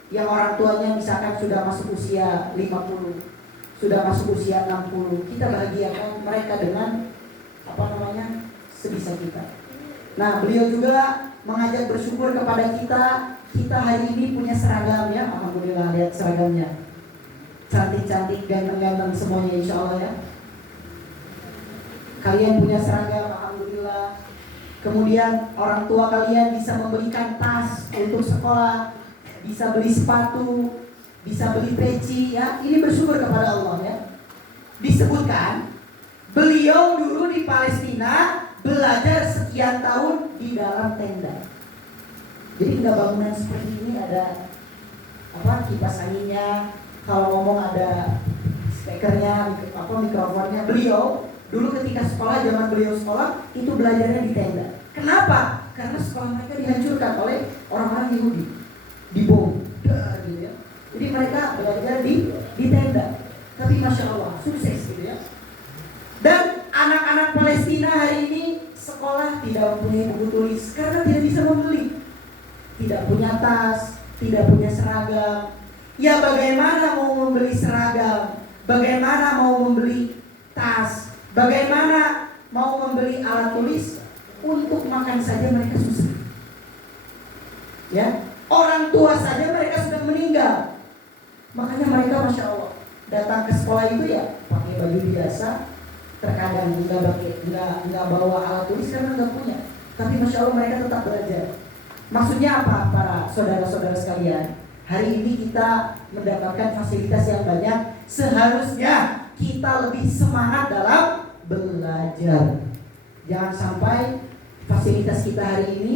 yang orang tuanya misalkan sudah masuk usia 50, sudah masuk usia 60, kita bahagiakan mereka dengan sebisa kita. Nah, beliau juga mengajak bersyukur kepada kita. Kita hari ini punya seragam, ya. Alhamdulillah, lihat seragamnya, cantik-cantik, ganteng-ganteng semuanya, insya Allah, ya. Kalian punya seragam, alhamdulillah. Kemudian orang tua kalian bisa memberikan tas untuk sekolah, bisa beli sepatu, bisa beli peci, ya. Ini bersyukur kepada Allah, ya. Disebutkan beliau dulu di Palestina belajar sekian tahun di dalam tenda. Jadi tidak bangunan seperti ini, ada kipas anginnya, kalau ngomong ada speakernya, mikrofonnya. Beliau dulu ketika sekolah, zaman beliau sekolah itu belajarnya di tenda. Kenapa? Karena sekolah mereka dihancurkan oleh orang-orang Yahudi, dibom, gitu ya. Jadi mereka belajar di tenda. Tapi masya Allah sukses, gitu ya. Dan anak-anak Palestina hari ini sekolah tidak mempunyai buku tulis karena tidak bisa membeli, tidak punya tas, tidak punya seragam. Ya bagaimana mau membeli seragam, bagaimana mau membeli tas, bagaimana mau membeli alat tulis, untuk makan saja mereka susah. Ya, orang tua saja mereka sudah meninggal. Makanya mereka Masya Allah datang ke sekolah itu ya pakai baju biasa, terkadang nggak bawa alat tulis karena nggak punya. Tapi Masya Allah mereka tetap belajar. Maksudnya apa para saudara-saudara sekalian? Hari ini kita mendapatkan fasilitas yang banyak. Seharusnya kita lebih semangat dalam belajar. Jangan sampai fasilitas kita hari ini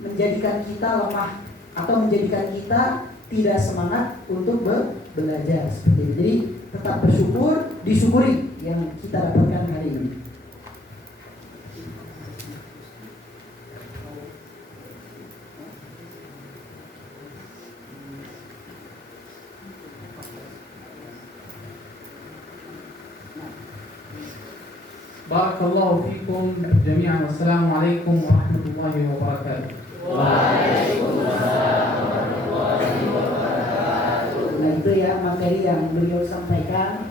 menjadikan kita lemah atau menjadikan kita tidak semangat untuk belajar seperti itu. Jadi tetap bersyukur, disyukuri yang kita dapatkan hari ini. Barakallahu fikum jami'an. Wassalamualaikum warahmatullahi wabarakatuh. Nah itu ya materi yang beliau sampaikan.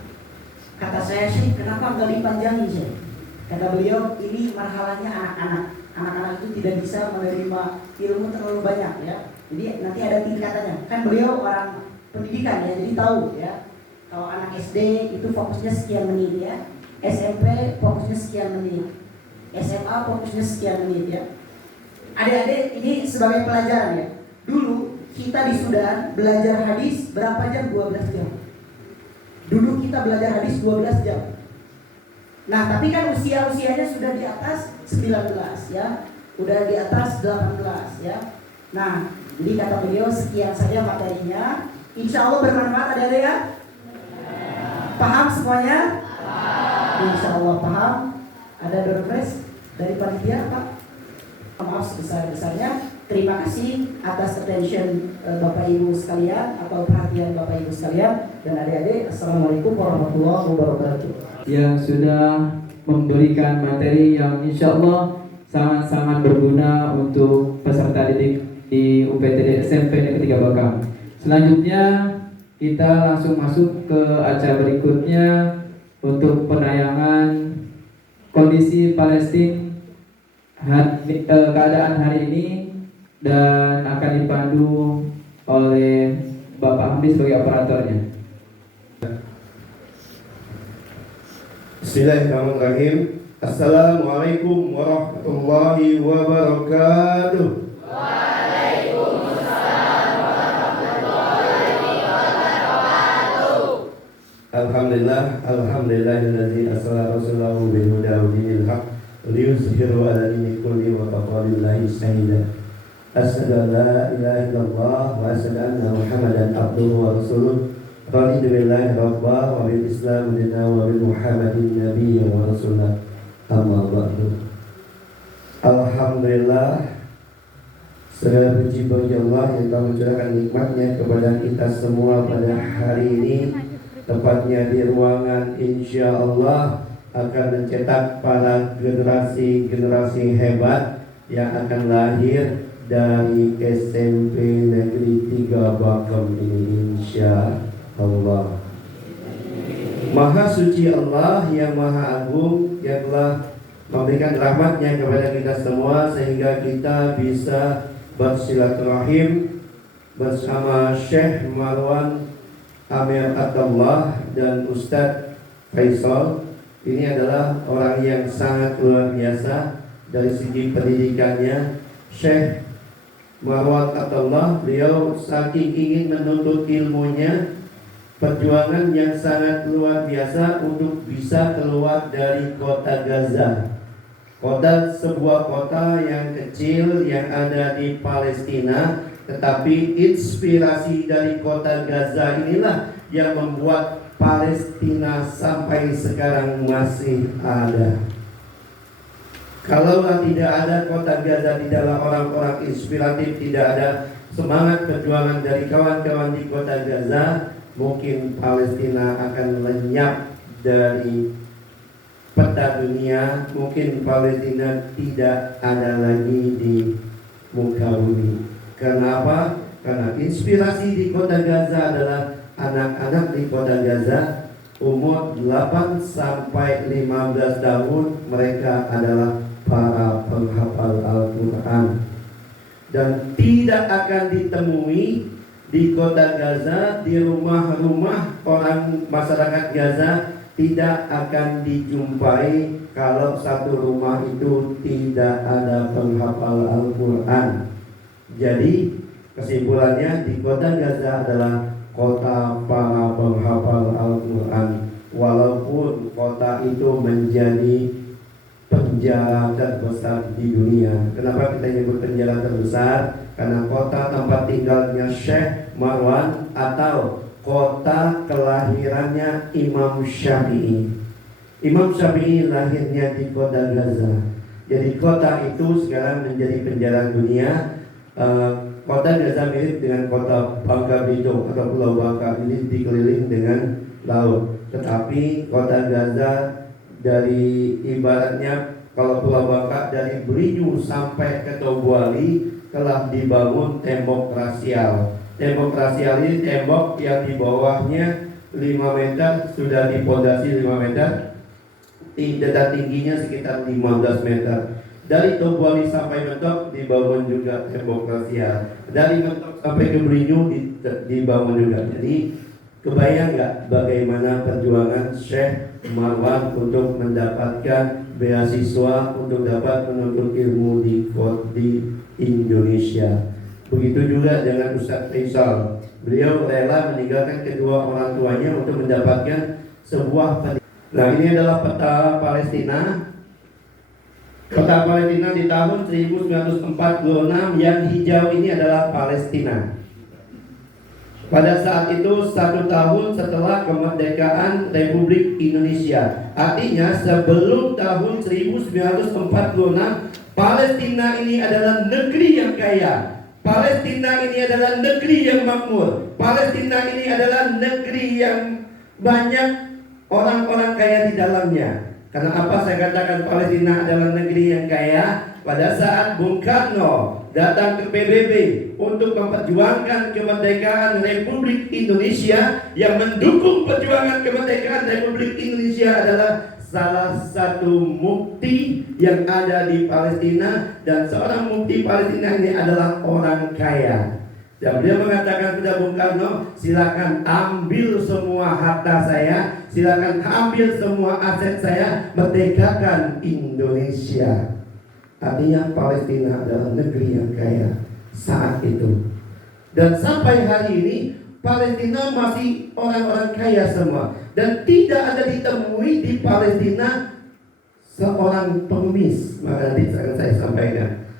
Kata saya sih, kenapa nggak dipanjangin sih? Kata beliau, ini marhalahnya anak-anak. Anak-anak itu tidak bisa menerima ilmu terlalu banyak ya. Jadi nanti ada tingkatannya. Kan beliau orang pendidikan ya, jadi tahu ya. Kalau anak SD itu fokusnya sekian menit ya. SMP fokusnya sekian menit. SMA fokusnya sekian menit ya. Adik-adik ini sebagai pelajaran ya. Dulu kita di Sudan belajar hadis berapa jam? 12 jam. Dulu kita belajar hadis 12 jam. Nah tapi kan usianya sudah di atas 19 ya. Udah di atas 18 ya. Nah jadi kata beliau sekian saja materinya. Insya Allah bermanfaat adik-adik ya. Paham semuanya? Insya Allah paham. Ada door prize dari panitia Pak. Maaf sebesar-besarnya. Terima kasih atas attention Bapak Ibu sekalian atau perhatian Bapak Ibu sekalian dan adik-adik. Assalamualaikum warahmatullahi wabarakatuh. Yang sudah memberikan materi yang insya Allah sangat-sangat berguna untuk peserta didik di UPTD SMP Negeri 3 Bakam. Selanjutnya kita langsung masuk ke acara berikutnya untuk penayangan kondisi Palestina keadaan hari ini dan akan dipandu oleh Bapak Hamdi sebagai operatornya. Bismillahirrahmanirrahim. Assalamualaikum warahmatullahi wabarakatuh. Alhamdulillah, alhamdulillahilladzi arsala rasulahu bil huda wa dinil haqq liyuzhirahu 'ala dini kulli wa kafa billahi shahida. Asyhadu an la ilaha illallah wa asyhadu anna Muhammadan abduhu wa rasuluh. Raditu billahi rabba wa bil islam dina wa bil Muhammadin nabiyya wa rasulah. Amma ba'du. Alhamdulillah, segala puji bagi Allah yang telah mencurahkan nikmatnya kepada kita semua pada hari ini. Tepatnya di ruangan insya Allah akan mencetak para generasi hebat yang akan lahir dari SMP Negeri 3 Bakam ini insya Allah. Maha suci Allah yang maha agung yang telah memberikan rahmatnya kepada kita semua sehingga kita bisa bersilaturahim bersama Syekh Marwan Amir Abdullah dan Ustadz Faisal. Ini adalah orang yang sangat luar biasa dari segi pendidikannya. Syekh Marwan Abdullah, beliau saking ingin menuntut ilmunya, perjuangan yang sangat luar biasa untuk bisa keluar dari kota Gaza. Sebuah kota yang kecil yang ada di Palestina, tetapi inspirasi dari kota Gaza inilah yang membuat Palestina sampai sekarang masih ada. Kalau tidak ada kota Gaza, tidaklah orang-orang inspiratif, tidak ada semangat perjuangan dari kawan-kawan di kota Gaza, mungkin Palestina akan lenyap dari peta dunia. Mungkin Palestina tidak ada lagi di muka bumi. Kenapa? Karena inspirasi di kota Gaza adalah anak-anak di kota Gaza umur 8 sampai 15 tahun, mereka adalah para penghafal Al-Quran. Dan tidak akan ditemui di kota Gaza, di rumah-rumah orang masyarakat Gaza, tidak akan dijumpai kalau satu rumah itu tidak ada penghafal Al-Quran. Jadi kesimpulannya, di kota Gaza adalah kota para penghafal Al-Quran. Walaupun kota itu menjadi penjara terbesar di dunia. Kenapa kita nyebut penjara terbesar? Karena kota tempat tinggalnya Syekh Marwan atau kota kelahirannya Imam Syafi'i. Imam Syafi'i lahirnya di kota Gaza. Jadi kota itu sekarang menjadi penjara dunia. Kota Gaza mirip dengan kota Bangka Belitung atau Pulau Bangka, ini dikelilingi dengan laut. Tetapi kota Gaza dari ibaratnya kalau Pulau Bangka dari Berinyu sampai ke Tobuali telah dibangun tembok rasial. Tembok rasial ini tembok yang di bawahnya 5 meter, sudah dipondasi 5 meter, dan tingginya sekitar 15 meter. Dari Tobuali sampai Mentok dibangun juga tembok rasial. Dari Mentok sampai ke Berinyu dibangun juga. Jadi kebayang nggak bagaimana perjuangan Syekh Marwan untuk mendapatkan beasiswa untuk dapat menuntut ilmu di Indonesia. Begitu juga dengan Ustadz Faisal. Beliau rela meninggalkan kedua orang tuanya untuk mendapatkan sebuah pendidikan. Nah, ini adalah peta Palestina. Peta Palestina di tahun 1946, yang hijau ini adalah Palestina. Pada saat itu 1 tahun setelah kemerdekaan Republik Indonesia. Artinya sebelum tahun 1946, Palestina ini adalah negeri yang kaya. Palestina ini adalah negeri yang makmur. Palestina ini adalah negeri yang banyak orang-orang kaya di dalamnya. Karena apa saya katakan Palestina adalah negeri yang kaya? Pada saat Bung Karno datang ke PBB untuk memperjuangkan kemerdekaan Republik Indonesia, yang mendukung perjuangan kemerdekaan Republik Indonesia adalah salah satu mufti yang ada di Palestina, dan seorang mufti Palestina ini adalah orang kaya. Dan beliau mengatakan kepada Bung Karno, silakan ambil semua harta saya, silakan ambil semua aset saya, merdekakan Indonesia. Artinya Palestina adalah negeri yang kaya saat itu. Dan sampai hari ini Palestina masih orang-orang kaya semua. Dan tidak ada ditemui di Palestina seorang pengemis. Maka nanti akan saya sampaikan.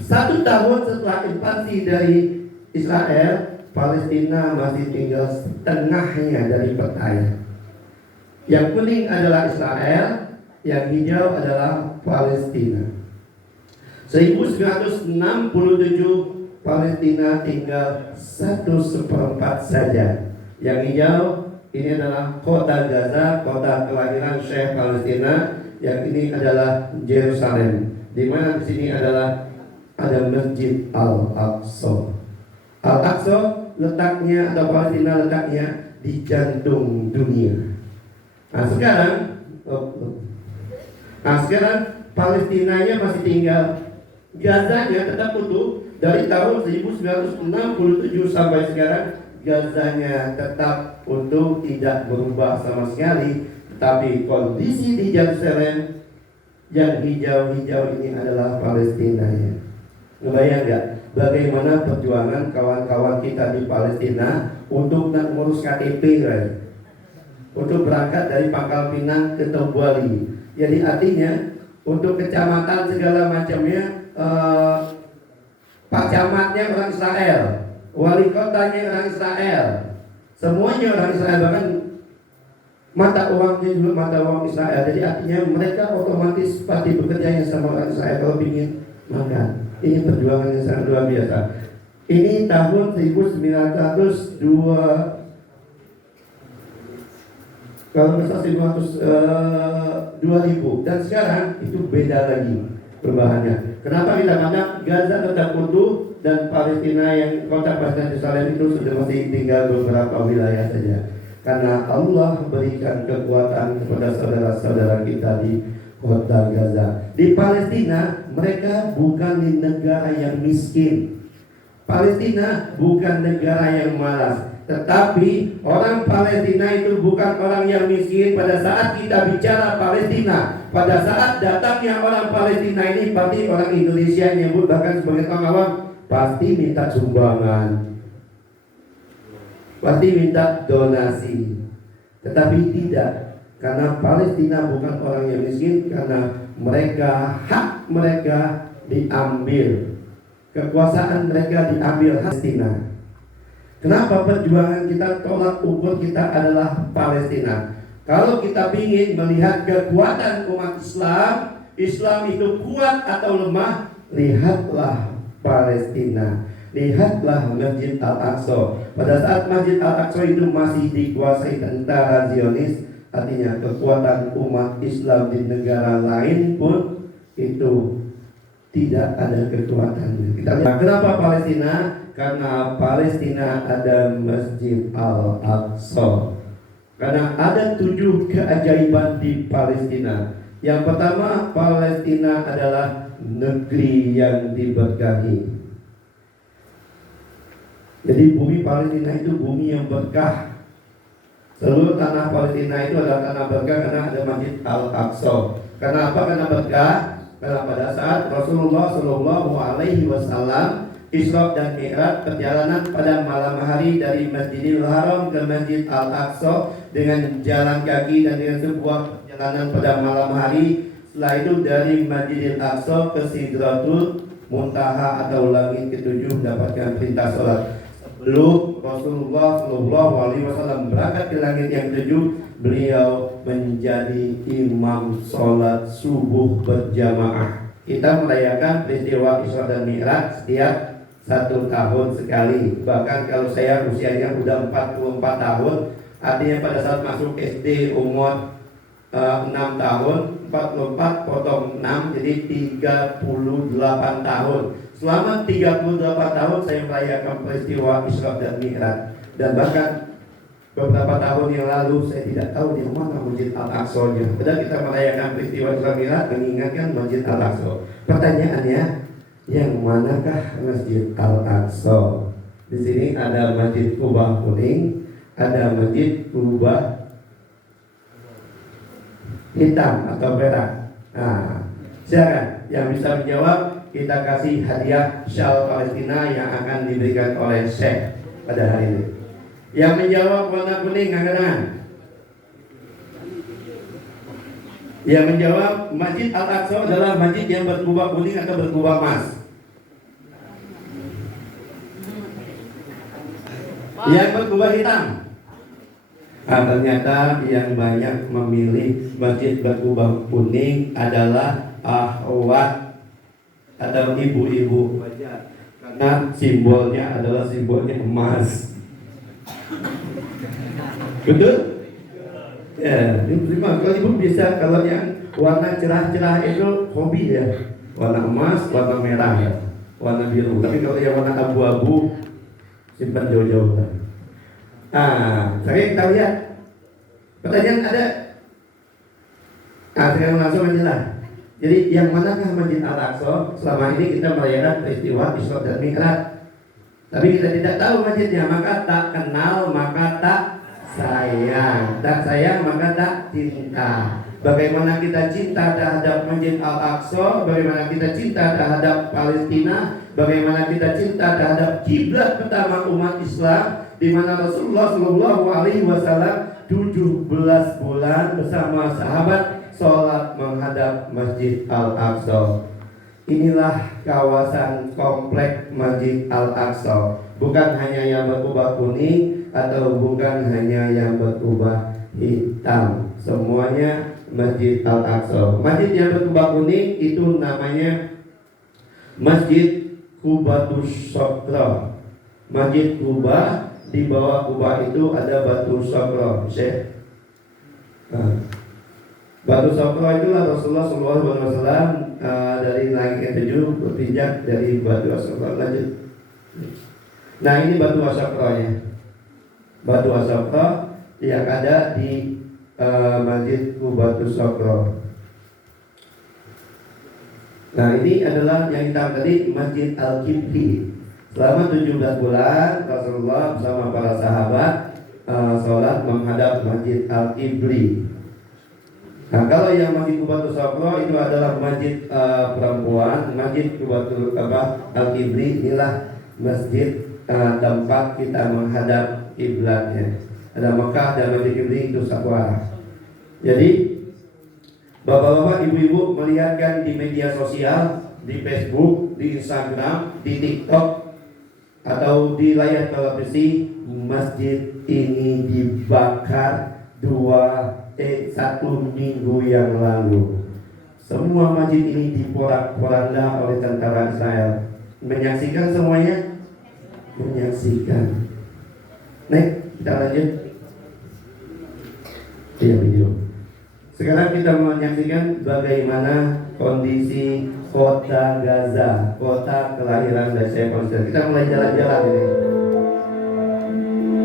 1 tahun setelah invasi dari Israel, Palestina masih tinggal setengahnya dari petanya. Yang kuning adalah Israel, yang hijau adalah Palestina. 1967 Palestina tinggal 1/4 saja. Yang hijau ini adalah kota Gaza, kota kelahiran Syekh Palestina. Yang ini adalah Yerusalem, di mana di sini ada Masjid Al-Aqsa. Al-Aqsa letaknya, atau Palestina letaknya di jantung dunia. Nah sekarang Palestinanya masih tinggal, Gazanya tetap utuh. Dari tahun 1967 sampai sekarang Gazanya tetap utuh, tidak berubah sama sekali. Tapi kondisi di Yerusalem yang hijau-hijau ini adalah Palestinanya. Ngebayang gak bagaimana perjuangan kawan-kawan kita di Palestina untuk mengurus KTP, untuk berangkat dari Pangkal Pinang ke Tobuali. Jadi artinya untuk kecamatan segala macamnya, Pak Camatnya orang Israel, wali kotanya orang Israel, semuanya orang Israel, bahkan mata uangnya juga mata uang Israel. Jadi artinya mereka otomatis pasti bekerjanya sama orang Israel kalau ingin makan. Ini perjuangan yang sangat luar biasa. Ini tahun 1902. Kalau misalnya 2000, dan sekarang itu beda lagi perubahannya. Kenapa kita pandang Gaza tetap utuh, dan Palestina yang kota Palestina Yerusalem itu sudah masih tinggal beberapa wilayah saja. Karena Allah berikan kekuatan kepada saudara-saudara kita di kota Gaza. Di Palestina mereka bukan di negara yang miskin. Palestina bukan negara yang malas. Tetapi orang Palestina itu bukan orang yang miskin. Pada saat kita bicara Palestina, pada saat datangnya orang Palestina ini, pasti orang Indonesia nyebut bahkan sebagai orang awam, pasti minta sumbangan, pasti minta donasi. Tetapi tidak, karena Palestina bukan orang yang miskin, karena mereka, hak mereka diambil, kekuasaan mereka diambil Palestina. Kenapa perjuangan kita, tolak ukur kita adalah Palestina? Kalau kita ingin melihat kekuatan umat Islam, Islam itu kuat atau lemah, lihatlah Palestina. Lihatlah Masjid Al-Aqsa. Pada saat Masjid Al-Aqsa itu masih dikuasai tentara Zionis, artinya kekuatan umat Islam di negara lain pun itu tidak ada kekuatannya. Kita lihat kenapa Palestina? Karena Palestina ada Masjid Al-Aqsa. Karena ada 7 keajaiban di Palestina. Yang pertama, Palestina adalah negeri yang diberkahi. Jadi bumi Palestina itu bumi yang berkah. Seluruh tanah Palestina itu adalah tanah berkah karena ada Masjid Al-Aqsa. Kenapa? Karena berkah. Karena pada saat Rasulullah Shallallahu Alaihi Wasallam Isra dan Mi'raj, perjalanan pada malam hari dari Masjidil Haram ke Masjid Al-Aqsa dengan jalan kaki dan dengan sebuah perjalanan pada malam hari. Setelah itu dari Masjidil Aqsa ke Sidratul Muntaha atau langit ke-7 mendapatkan perintah sholat. Sebelum Rasulullah Shallallahu Alaihi Wasallam berangkat ke langit yang ke-7, beliau menjadi imam sholat subuh berjamaah. Kita merayakan peristiwa Isra dan Mi'raj setiap 1 tahun sekali. Bahkan kalau saya usianya udah 44 tahun, artinya pada saat masuk SD umur 6 tahun, 44 potong 6 jadi 38 tahun. Selama 38 tahun saya merayakan peristiwa Isra dan Mi'raj. Dan bahkan beberapa tahun yang lalu saya tidak tahu di mana Masjid Al-Aqsa-nya. Padahal kita merayakan peristiwa Isra Mi'raj mengingatkan Masjid Al-Aqsa. Pertanyaannya, yang manakah Masjid Al-Aqsa? Di sini ada Masjid Kubah kuning, ada Masjid Kubah hitam atau merah. Nah, silakan yang bisa menjawab, kita kasih hadiah syal Palestina yang akan diberikan oleh Syekh pada hari ini. Yang menjawab warna kuning angkat tangan. Yang menjawab Masjid Al-Aqsa adalah masjid yang berkubah kuning atau berkubah emas. Yang berkubah hitam. Ternyata yang banyak memilih masjid berkubah kuning adalah akhwat atau ibu-ibu, karena simbolnya adalah simbolnya emas. Betul? Ya, terima. Kalau ibu bisa, kalau yang warna cerah-cerah itu hobi ya, warna emas, warna merah ya, warna biru. Tapi kalau yang warna abu-abu simpan jauh-jauh. Sekarang kita lihat. Pertanyaan ada? Sekarang langsung aja lah. Jadi yang manakah Masjid Al-Aqsa? Selama ini kita merayakan peristiwa Isra dan Mi'raj, tapi kita tidak tahu masjidnya. Maka tak kenal, maka tak sayang. Tak sayang, maka tak cinta. Bagaimana kita cinta terhadap Masjid Al-Aqsa, bagaimana kita cinta terhadap Palestina, bagaimana kita cinta terhadap kiblat pertama umat Islam, di mana Rasulullah Shallallahu Alaihi Wasallam 17 bulan bersama sahabat sholat menghadap Masjid Al-Aqsa. Inilah kawasan komplek Masjid Al-Aqsa. Bukan hanya yang berkubah kuning atau bukan hanya yang berkubah hitam. Semuanya Masjid Al-Aqsa. Masjid yang berkubah kuning itu namanya Masjid Qubatus Sokro. Masjid Kubah, di bawah Kubah itu ada batu Sokro. Batu Sokro itulah Rasulullah SAW dari langit yang 7 berpijak dari batu Sokro. Lanjut. Nah ini batu asyafranya, batu asyafra yang ada di Masjid Qubatus Sokro. Nah ini adalah yang kita tadi Masjid Al-Kibli. Selama 17 bulan Rasulullah bersama para sahabat sholat menghadap Masjid Al-Kibli. Nah kalau yang Masjid Qubatus Sokro itu adalah masjid perempuan. Masjid Qubatus Al-Kibli inilah masjid tempat kita menghadap kiblatnya. Ada Mekah dan Masjid Kibli itu satu arah. Jadi bapak-bapak, ibu-ibu melihatkan di media sosial, di Facebook, di Instagram, di TikTok, atau di layar televisi, masjid ini dibakar 1 minggu yang lalu. Semua masjid ini diporak-poranda oleh tentara Israel. Menyaksikan semuanya? Menyaksikan. Nek, kita lanjut. Iya, video. Sekarang kita menyaksikan bagaimana kondisi kota Gaza, kota kelahiran dari saya Palestina. Kita mulai jalan-jalan ini.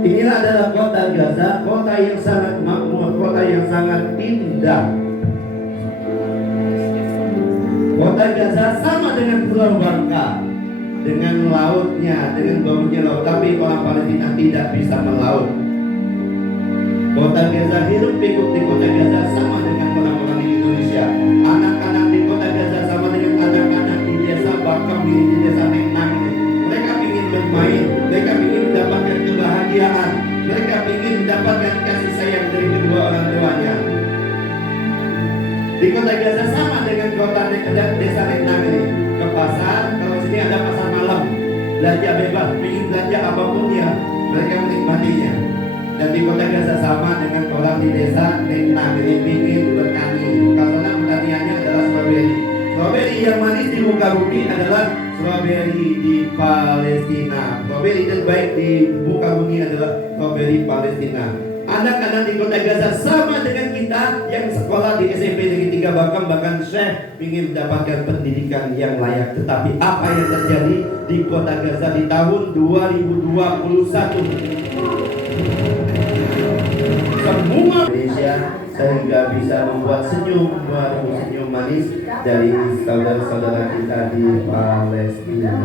Inilah adalah kota Gaza, kota yang sangat makmur, kota yang sangat indah. Kota Gaza sama dengan Pulau Bangka, dengan lautnya, dengan baunya laut. Tapi orang Palestina tidak bisa melaut. Kota Gaza hidup pikuk di kota Gaza sama dengan orang-orang di Indonesia. Anak-anak di kota Gaza sama dengan anak-anak di desa Bakam, di desa Nenang. Mereka ingin bermain, mereka ingin mendapatkan kebahagiaan, mereka ingin mendapatkan kasih sayang dari kedua orang tuanya. Di kota Gaza sama dengan kota desa Nenang ini. Ke pasar, kalau sini ada pasar malam, belanja bebas, ingin belanja apapun ya, mereka menikmatinya. Dan di kota Gaza sama dengan orang di desa Nenang ini ingin bertani, karena pertaniannya adalah strawberry. Strawberry yang manis di muka bumi adalah strawberry di Palestina. Strawberry terbaik di muka bumi adalah strawberry Palestina. Anak-anak di kota Gaza sama dengan kita yang sekolah di SMP Negeri 3 Bakam, bahkan Syekh ingin mendapatkan pendidikan yang layak. Tetapi apa yang terjadi di kota Gaza di tahun 2021? Semua Indonesia sehingga bisa membuat senyum manis dari saudara-saudara kita di Palestina.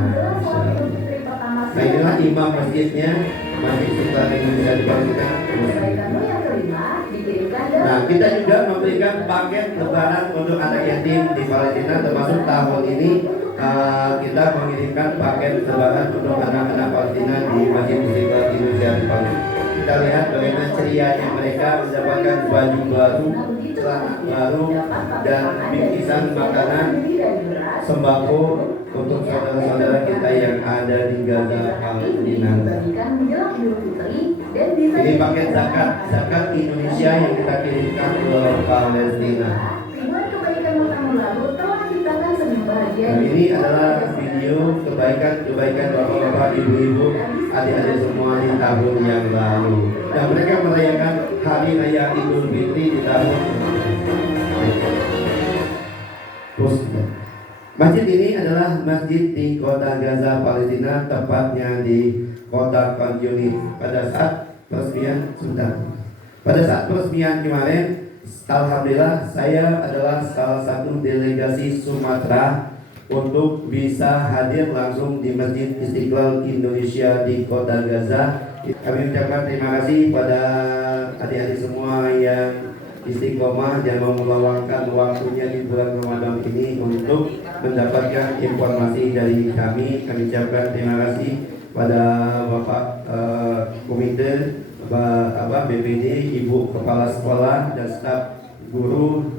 Nah inilah imam masjidnya, Masjid Sultan Indonesia di Palestina. Nah kita juga memberikan paket lebaran untuk anak yatim di Palestina, termasuk tahun ini kita mengirimkan paket lebaran untuk anak-anak Palestina di Masjid Sultan Indonesia di Palestina. Kita lihat bagaimana cerianya mereka mendapatkan baju baru, celana baru, dan bingkisan makanan sembako untuk saudara-saudara kita yang ada di Gaza, Palestina. Ini paket zakat Indonesia yang kita kirimkan ke Palestina. Nah, ini adalah video kebaikan bapak-bapak, ibu-ibu, adik-adik semua di tahun yang lalu. Dan mereka merayakan Hari Raya Idul Fitri di tahun. Masjid ini adalah masjid di kota Gaza, Palestina, tepatnya di kota Khan Yunis. Pada saat peresmian kemarin, alhamdulillah saya adalah salah satu delegasi Sumatera untuk bisa hadir langsung di Masjid Istiqlal Indonesia di kota Gaza. Kami ucapkan terima kasih pada adik-adik semua yang istiqomah dan mau meluangkan waktunya di bulan Ramadan ini untuk mendapatkan informasi dari kami. Kami ucapkan terima kasih pada Bapak Komite BPD, Ibu Kepala Sekolah dan staf guru,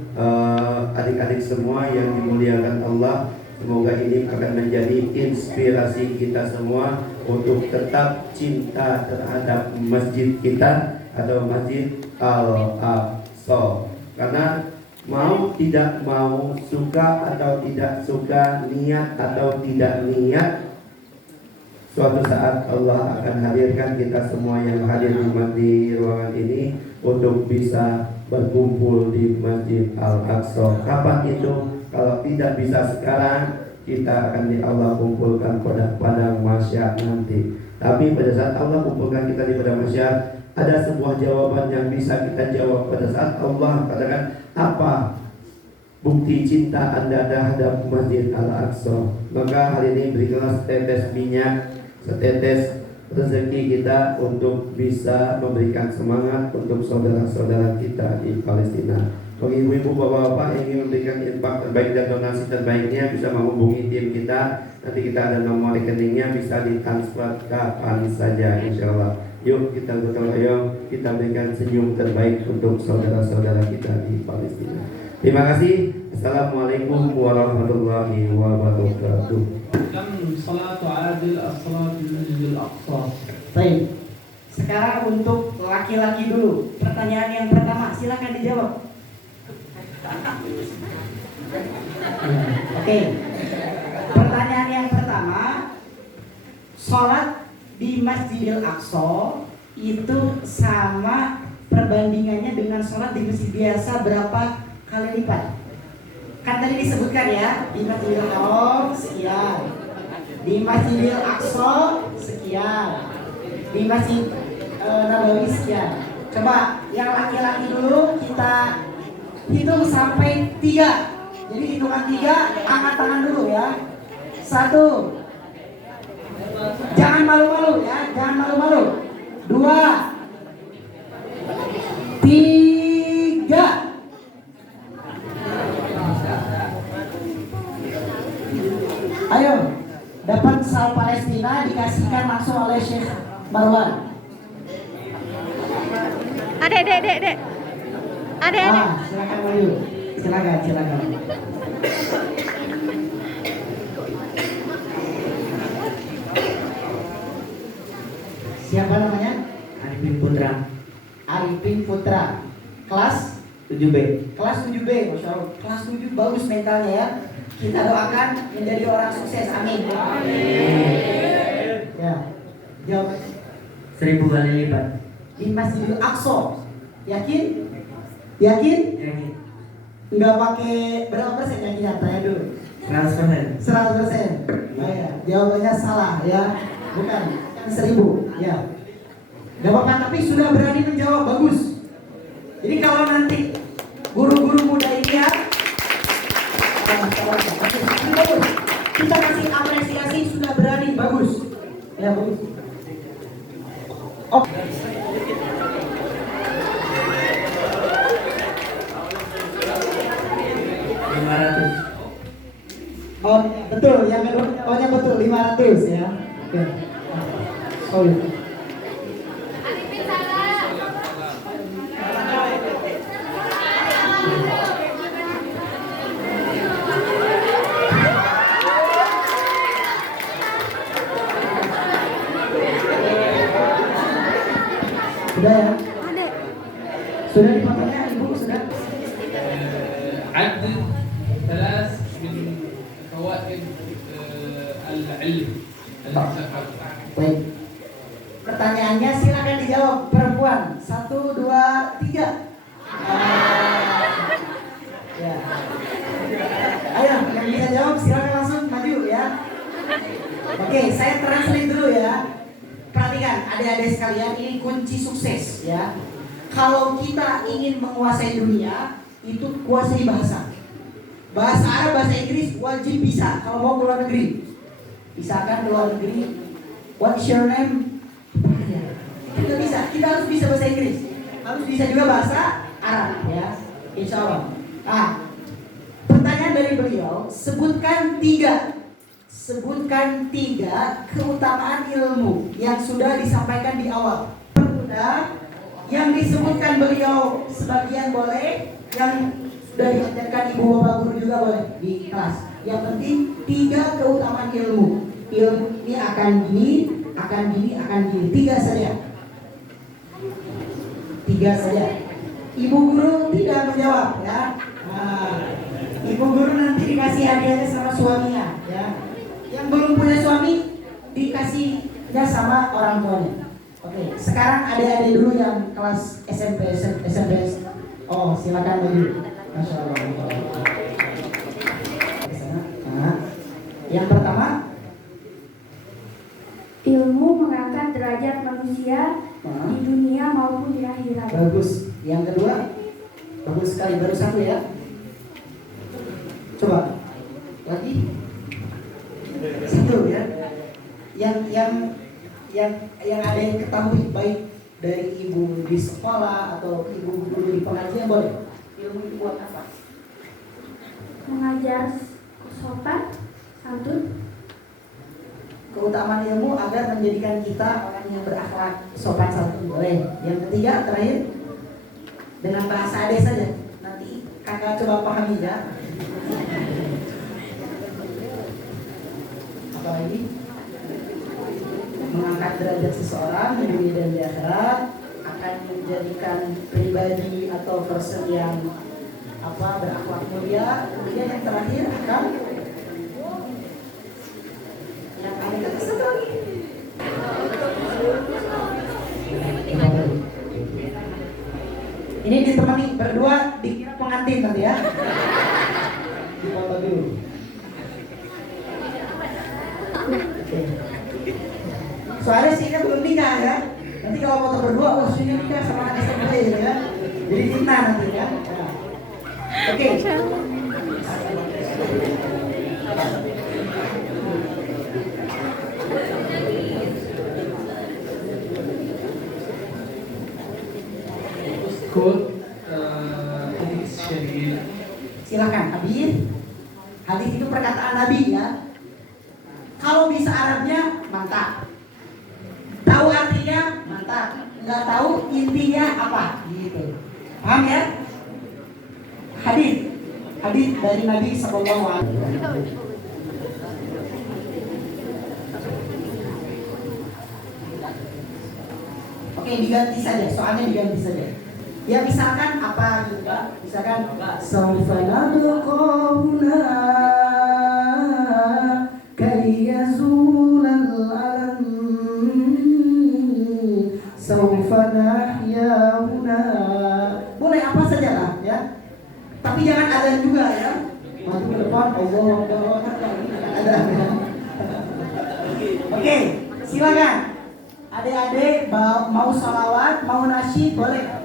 adik-adik semua yang dimuliakan Allah. Semoga ini akan menjadi inspirasi kita semua untuk tetap cinta terhadap masjid kita atau Masjid Al-Aqsa. Karena mau tidak mau, suka atau tidak suka, niat atau tidak niat, suatu saat Allah akan hadirkan kita semua yang hadir di ruangan ini untuk bisa berkumpul di Masjid Al-Aqsa. Kapan itu? Kalau tidak bisa sekarang, kita akan di Allah kumpulkan pada padang mahsyar nanti. Tapi pada saat Allah kumpulkan kita di padang mahsyar, ada sebuah jawaban yang bisa kita jawab. Pada saat Allah katakan, apa bukti cinta Anda terhadap Masjid Al-Aqsa? Maka hari ini berikanlah setetes minyak, setetes rezeki kita untuk bisa memberikan semangat untuk saudara-saudara kita di Palestina. Bagi ibu-ibu, bapak-bapak yang ingin memberikan infak terbaik dan donasi terbaiknya bisa menghubungi tim kita. Nanti kita ada nomor rekeningnya, bisa ditransfer kapan saja insya Allah. Yuk kita gotong royong, kita berikan senyum terbaik untuk saudara-saudara kita di Palestina. Terima kasih. Assalamualaikum warahmatullahi wabarakatuh. كم صلاة عادل الصلاة في المسجد الأقصى؟ Baik. Sekarang untuk laki-laki dulu. Pertanyaan yang pertama, silakan dijawab. Oke. Pertanyaan yang pertama, sholat di Masjidil Aqsa itu sama perbandingannya dengan sholat di masjid biasa berapa kali lipat? Kan tadi disebutkan ya, di Masjidil Haram sekian, di Masjidil Aqsa sekian, di Masjid Nabawi sekian. Coba yang laki-laki dulu kita hitung sampai 3. Jadi hitungan 3, angkat tangan dulu ya. 1. Jangan malu-malu ya, jangan malu-malu. 2. 3. Ayo, dapat sal Palestina dikasihkan langsung oleh Syekh Marwan. Adek. Silakan maju. Silakan. Siapa namanya? Arifin Putra. Kelas 7B. Kelas 7B, Masya Allah. Kelas 7 bagus mentalnya ya. Kita doakan menjadi orang sukses. Amin. Ya. Jawab. 1000 kali lipat. Di Masjidil Aqsa. Yakin? Yakin. Enggak pakai berapa persen yakinnya? Tanya dulu. 100%. 100%. Oh, ya. Jawabannya salah ya. Bukan. Kan 1000. Ya. Gak apa-apa, tapi sudah berani menjawab. Bagus. Jadi kalau nanti guru-guru muda ini ya, bagus. Kita kasih apresiasi, sudah berani. Bagus. Ya, bagus. Oh. Oh, betul, yang kedua, ohnya betul, 500 ya. Oke. Oh, iya. Sudah ya? Sudah dipotongnya, Ibu, sudah? عدد 3 من فوائد العلم الزكاة. Baik. Pertanyaannya silakan dijawab, perempuan. 1, 2, 3. Ya. Ayo, yang bisa jawab silakan langsung maju ya. Oke, saya translate dulu ya. Perhatikan adik-adik sekalian, ini kunci sukses ya. Kalau kita ingin menguasai dunia, itu kuasai bahasa. Bahasa Arab, bahasa Inggris wajib bisa kalau mau keluar negeri. Misalkan keluar negeri, what's your name? Kita bisa, kita harus bisa bahasa Inggris, harus bisa juga bahasa Arab ya, insya Allah. Nah, pertanyaan dari beliau, sebutkan tiga keutamaan ilmu yang sudah disampaikan di awal. Sudah, yang disebutkan beliau sebagian boleh, yang sudah diajarkan ibu bapak guru juga boleh di kelas. Yang penting 3 keutamaan ilmu. Ilmu ini akan gini, akan gini, akan gini. 3 saja. 3 saja. Ibu guru tidak menjawab ya. Nah, ibu guru nanti dikasih hadiahnya sama suaminya ya. Yang belum punya suami dikasihnya sama orang tuanya. Oke, sekarang adik-adik dulu yang kelas SMP. Oh, silakan maju. Masya Allah. Nah, Yang pertama, ilmu mengangkat derajat manusia di dunia maupun di akhirat. bagus. Yang kedua, bagus sekali, baru satu ya. Coba lagi. Satu ya. Yang ada yang ketahui baik dari ibu di sekolah atau ibu guru di pengajian boleh. Ilmu itu buat apa? Mengajar sopan, santun. Keutamaan ilmu agar menjadikan kita orang yang berakhlak, sopan santun boleh. Yang ketiga terakhir, dengan bahasa ade saja. Nanti kakak coba pahami ya. Apa lagi? Mengangkat derajat seseorang di dunia dan di akhirat, akan menjadikan pribadi atau person yang berakhlak mulia. Kemudian yang terakhir akan yang ada kata satu lagi. Ini ditemani berdua dikira pengantin nanti ya. Dipoto dulu. Oke. Soalnya sih kan belum nikah ya. Nanti kalau foto berdua, oh sini nikah sama anak SMP ya. Jadi fitnah nanti ya. Nah. Oke. Quote hadis syarif. Silakan hadis. Hadis itu perkataan Nabi ya. Kalau bisa Arabnya mantap. Tahu artinya mantap. Nggak tahu intinya apa gitu. Paham ya? Hadis. Hadis dari Nabi sallallahu alaihi wasallam. Oke, diganti saja. Soalnya diganti saja. Ya misalkan apa gitu Pak? Misalkan saufa nadqahuna kayazulal alam saufa nahyahuna. Boleh apa saja lah ya. Tapi jangan ada juga ya. Maju ke depan Allah ada. Oke, silakan. Adik-adik mau salawat, mau nasyid boleh.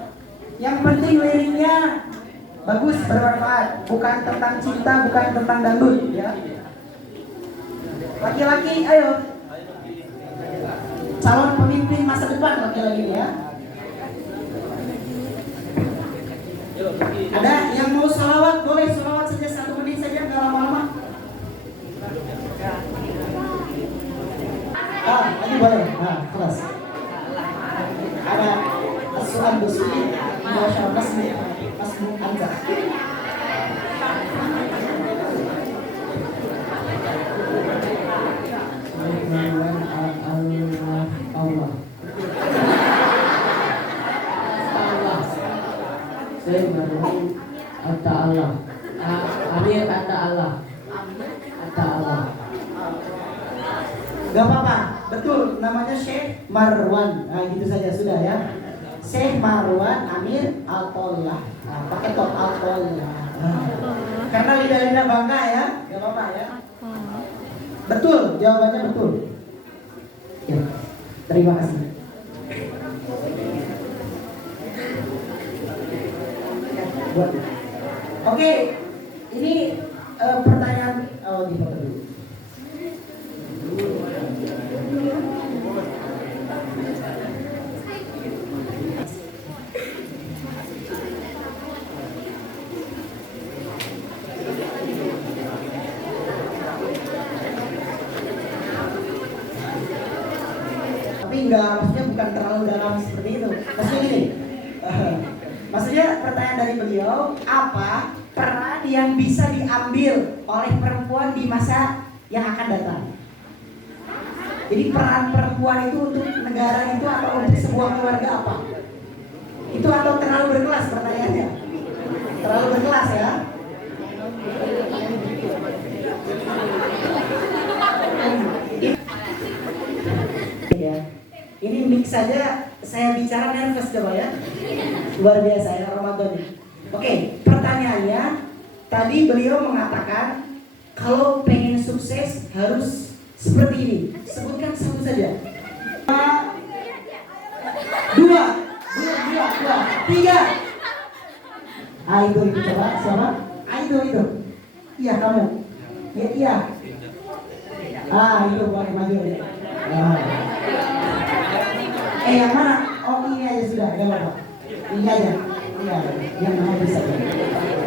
Yang penting liriknya bagus, bermanfaat, bukan tentang cinta, bukan tentang dangdut ya. Laki-laki ayo. Calon pemimpin masa depan laki-laki ya. Ada yang mau salawat boleh, salawat saja 1 menit saja, nggak lama-lama. Ini boleh. Nah, kelas. Ada asuhan busri, masyaallah masmu anta. Allah. Saya Marwan Atta Allah. Amir Atta Allah. Atta Allah. Gak apa-apa, betul, namanya Syekh Marwan. Nah gitu saja sudah ya. Syekh Marwan Amir Atollah. Nah, pakai top Atollah. Karena lidah-lidah bangga ya, gak apa-apa ya. Betul, jawabannya betul. Ya, terima kasih. Oke, ini pertanyaan di foto dulu. Enggak, maksudnya bukan terlalu dalam seperti itu. Maksudnya gini, maksudnya pertanyaan dari beliau, apa peran yang bisa diambil oleh perempuan di masa yang akan datang? Jadi peran perempuan itu untuk negara itu atau untuk sebuah keluarga apa? Itu atau terlalu berkelas pertanyaannya? Terlalu berkelas ya? Ini mix saja saya bicara nervous coba ya. Luar biasa ya Ramadan ini. Oke, pertanyaannya tadi beliau mengatakan Kalau pengen sukses harus seperti ini. Sebutkan satu saja. 2, 3. Itu coba siapa? Itu. Iya kamu. Iya. Itu boleh maju. Yang mana? Oh ini aja sudah, gak apa-apa. Ini aja. Iya, yang mana bisa.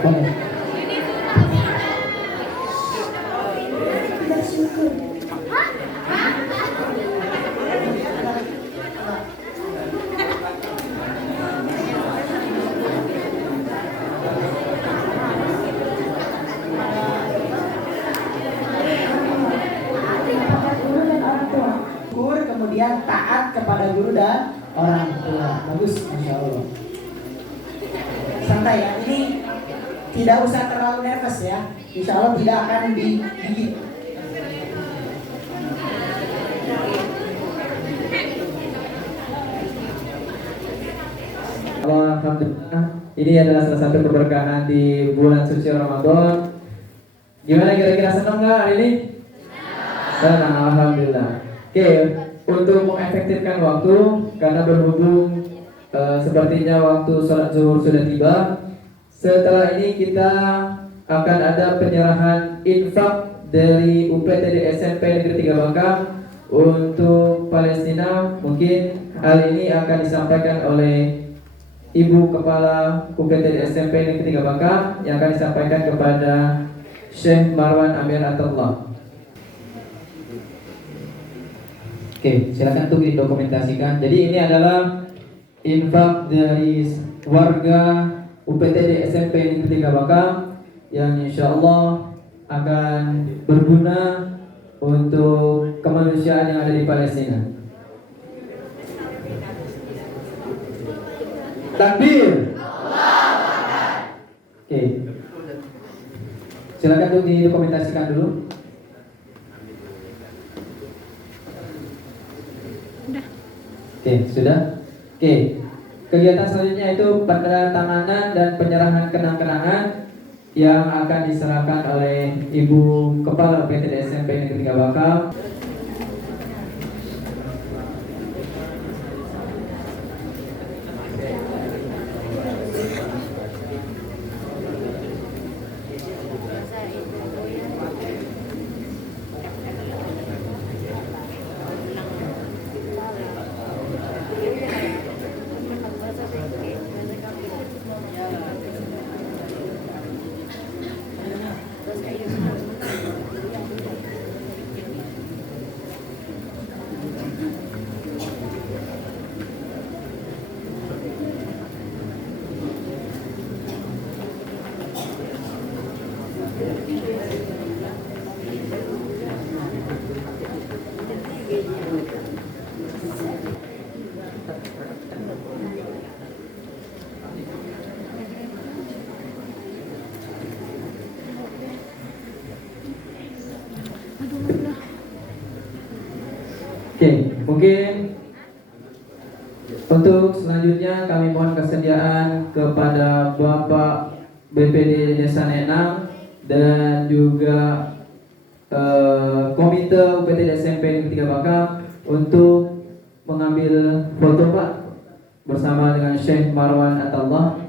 Boleh. Bersyukur. Kemudian taat kepada guru dan orang tua. Bagus, Masya Allah. Santai ya, ini tidak usah terlalu nervous ya. Insya Allah tidak akan digigit. Alhamdulillah, ini adalah salah satu keberkahan di bulan suci Ramadan. Gimana kira-kira, senang nggak hari ini? Senang, alhamdulillah. Oke, untuk mengefektifkan waktu, karena berhubung sepertinya waktu sholat zuhur sudah tiba, setelah ini kita akan ada penyerahan infak dari UPTD SMP Negeri 3 Bangka untuk Palestina. Mungkin hal ini akan disampaikan oleh Ibu Kepala UPTD SMP Negeri 3 Bangka yang akan disampaikan kepada Syekh Marwan Amir Atullah. Oke, silakan untuk didokumentasikan. Jadi ini adalah infak dari warga UPTD SMP Negeri 3 Bangka yang insya Allah akan berguna untuk kemanusiaan yang ada di Palestina. Takbir. Oke, silakan untuk didokumentasikan dulu. Oke, sudah. Oke, kegiatan selanjutnya itu penandatanganan dan penyerahan kenang-kenangan yang akan diserahkan oleh Ibu Kepala UPTD SMP Negeri 3 Bangka. Oke, mungkin untuk selanjutnya kami mohon kesediaan kepada Bapak BPD Desa Nenang dan juga Komite UPTD SMP Negeri 3 Bangka untuk mengambil foto Pak bersama dengan Syekh Marwan Atullah.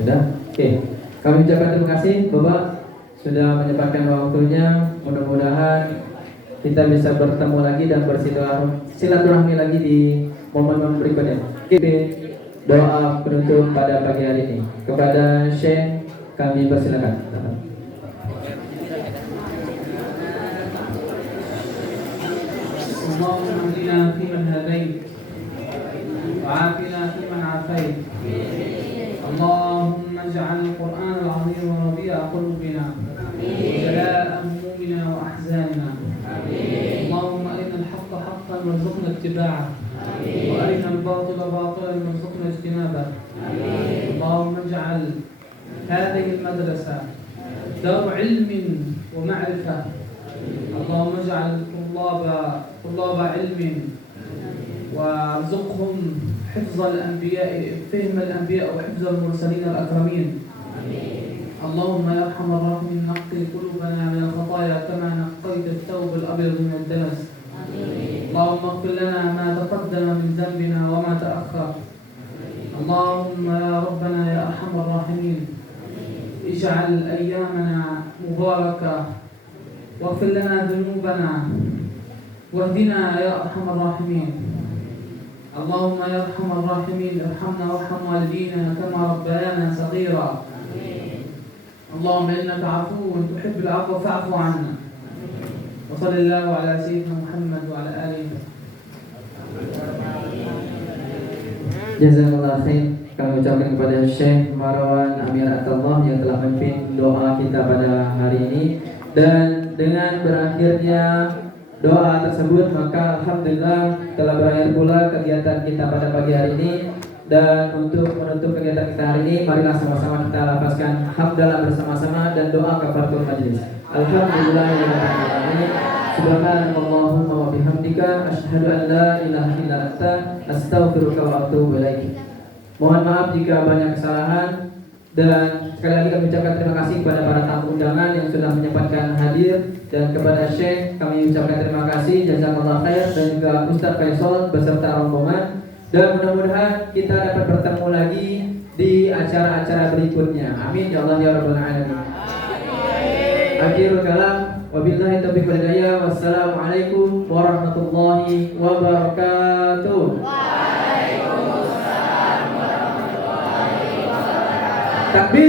Sudah? Oke. Kami ucapkan terima kasih Bapak sudah menyempatkan waktunya. Mudah-mudahan kita bisa bertemu lagi dan bersilaturahmi lagi di momen-momen berikutnya. Oke, doa penutup pada pagi hari ini kepada Syekh kami persilakan. اللهم اهدنا فيمن هديت وعافنا فيمن عافيت اللهم اجعل القرآن العظيم ربيع قلوبنا وجلاء همومنا وأحزاننا اللهم أرنا الحق حقا وارزقنا اتباعه وأرنا الباطل باطلا وارزقنا اجتنابه اللهم اجعل هذه المدرسة دار علم ومعرفة اللهم اجعل طلاب علم وارزقهم حفظ الأنبياء فهم الأنبياء وحفظ المرسلين الأكرمين. اللهم يا أرحم الراحمين نقي قلوبنا من الخطايا كما نقيت الثوب الأبيض من الدنس. اللهم اغفر لنا ما تقدم من ذنبنا وما تأخر. اللهم يا ربنا يا أرحم الراحمين اجعل أيامنا مباركة واغفر لنا ذنوبنا واهدنا يا أرحم الراحمين. اللهم يا أرحم الراحمين ارحمنا وارحم والدينا كما ربيانا صغيرا. اللهم إنك عفو تحب العفو فاعف عنا. وصلى الله على سيدنا محمد وعلى آله. Jazakallah khair. Kami ucapkan kepada Syekh Marwan Amir Atullah yang telah memimpin doa kita pada hari ini. Dan dengan berakhirnya doa tersebut, maka alhamdulillah telah berakhir pula kegiatan kita pada pagi hari ini. Dan untuk menutup kegiatan kita hari ini, marilah sama-sama kita lafazkan hamdalah bersama-sama dan doa kafaratul majlis. Alhamdulillahirrahmanirrahim. Subhanallahumma wa bihamdika asyhadu an la ilaha illa anta astaghfiruka wa atubu ilaik. Mohon maaf jika banyak kesalahan, dan sekali lagi kami ucapkan terima kasih kepada para tamu undangan yang sudah menyempatkan hadir, dan kepada Syekh kami ucapkan terima kasih jazakallah khair, dan juga Ustaz Faisal beserta rombongan. Dan mudah-mudahan kita dapat bertemu lagi di acara-acara berikutnya. Amin ya Allah ya rabbal alamin. Akhirul kalam, wabillahi taufiq wal hidayah. Wassalamualaikum warahmatullahi wabarakatuh. Waalaikumsalam warahmatullahi wabarakatuh. Takbir.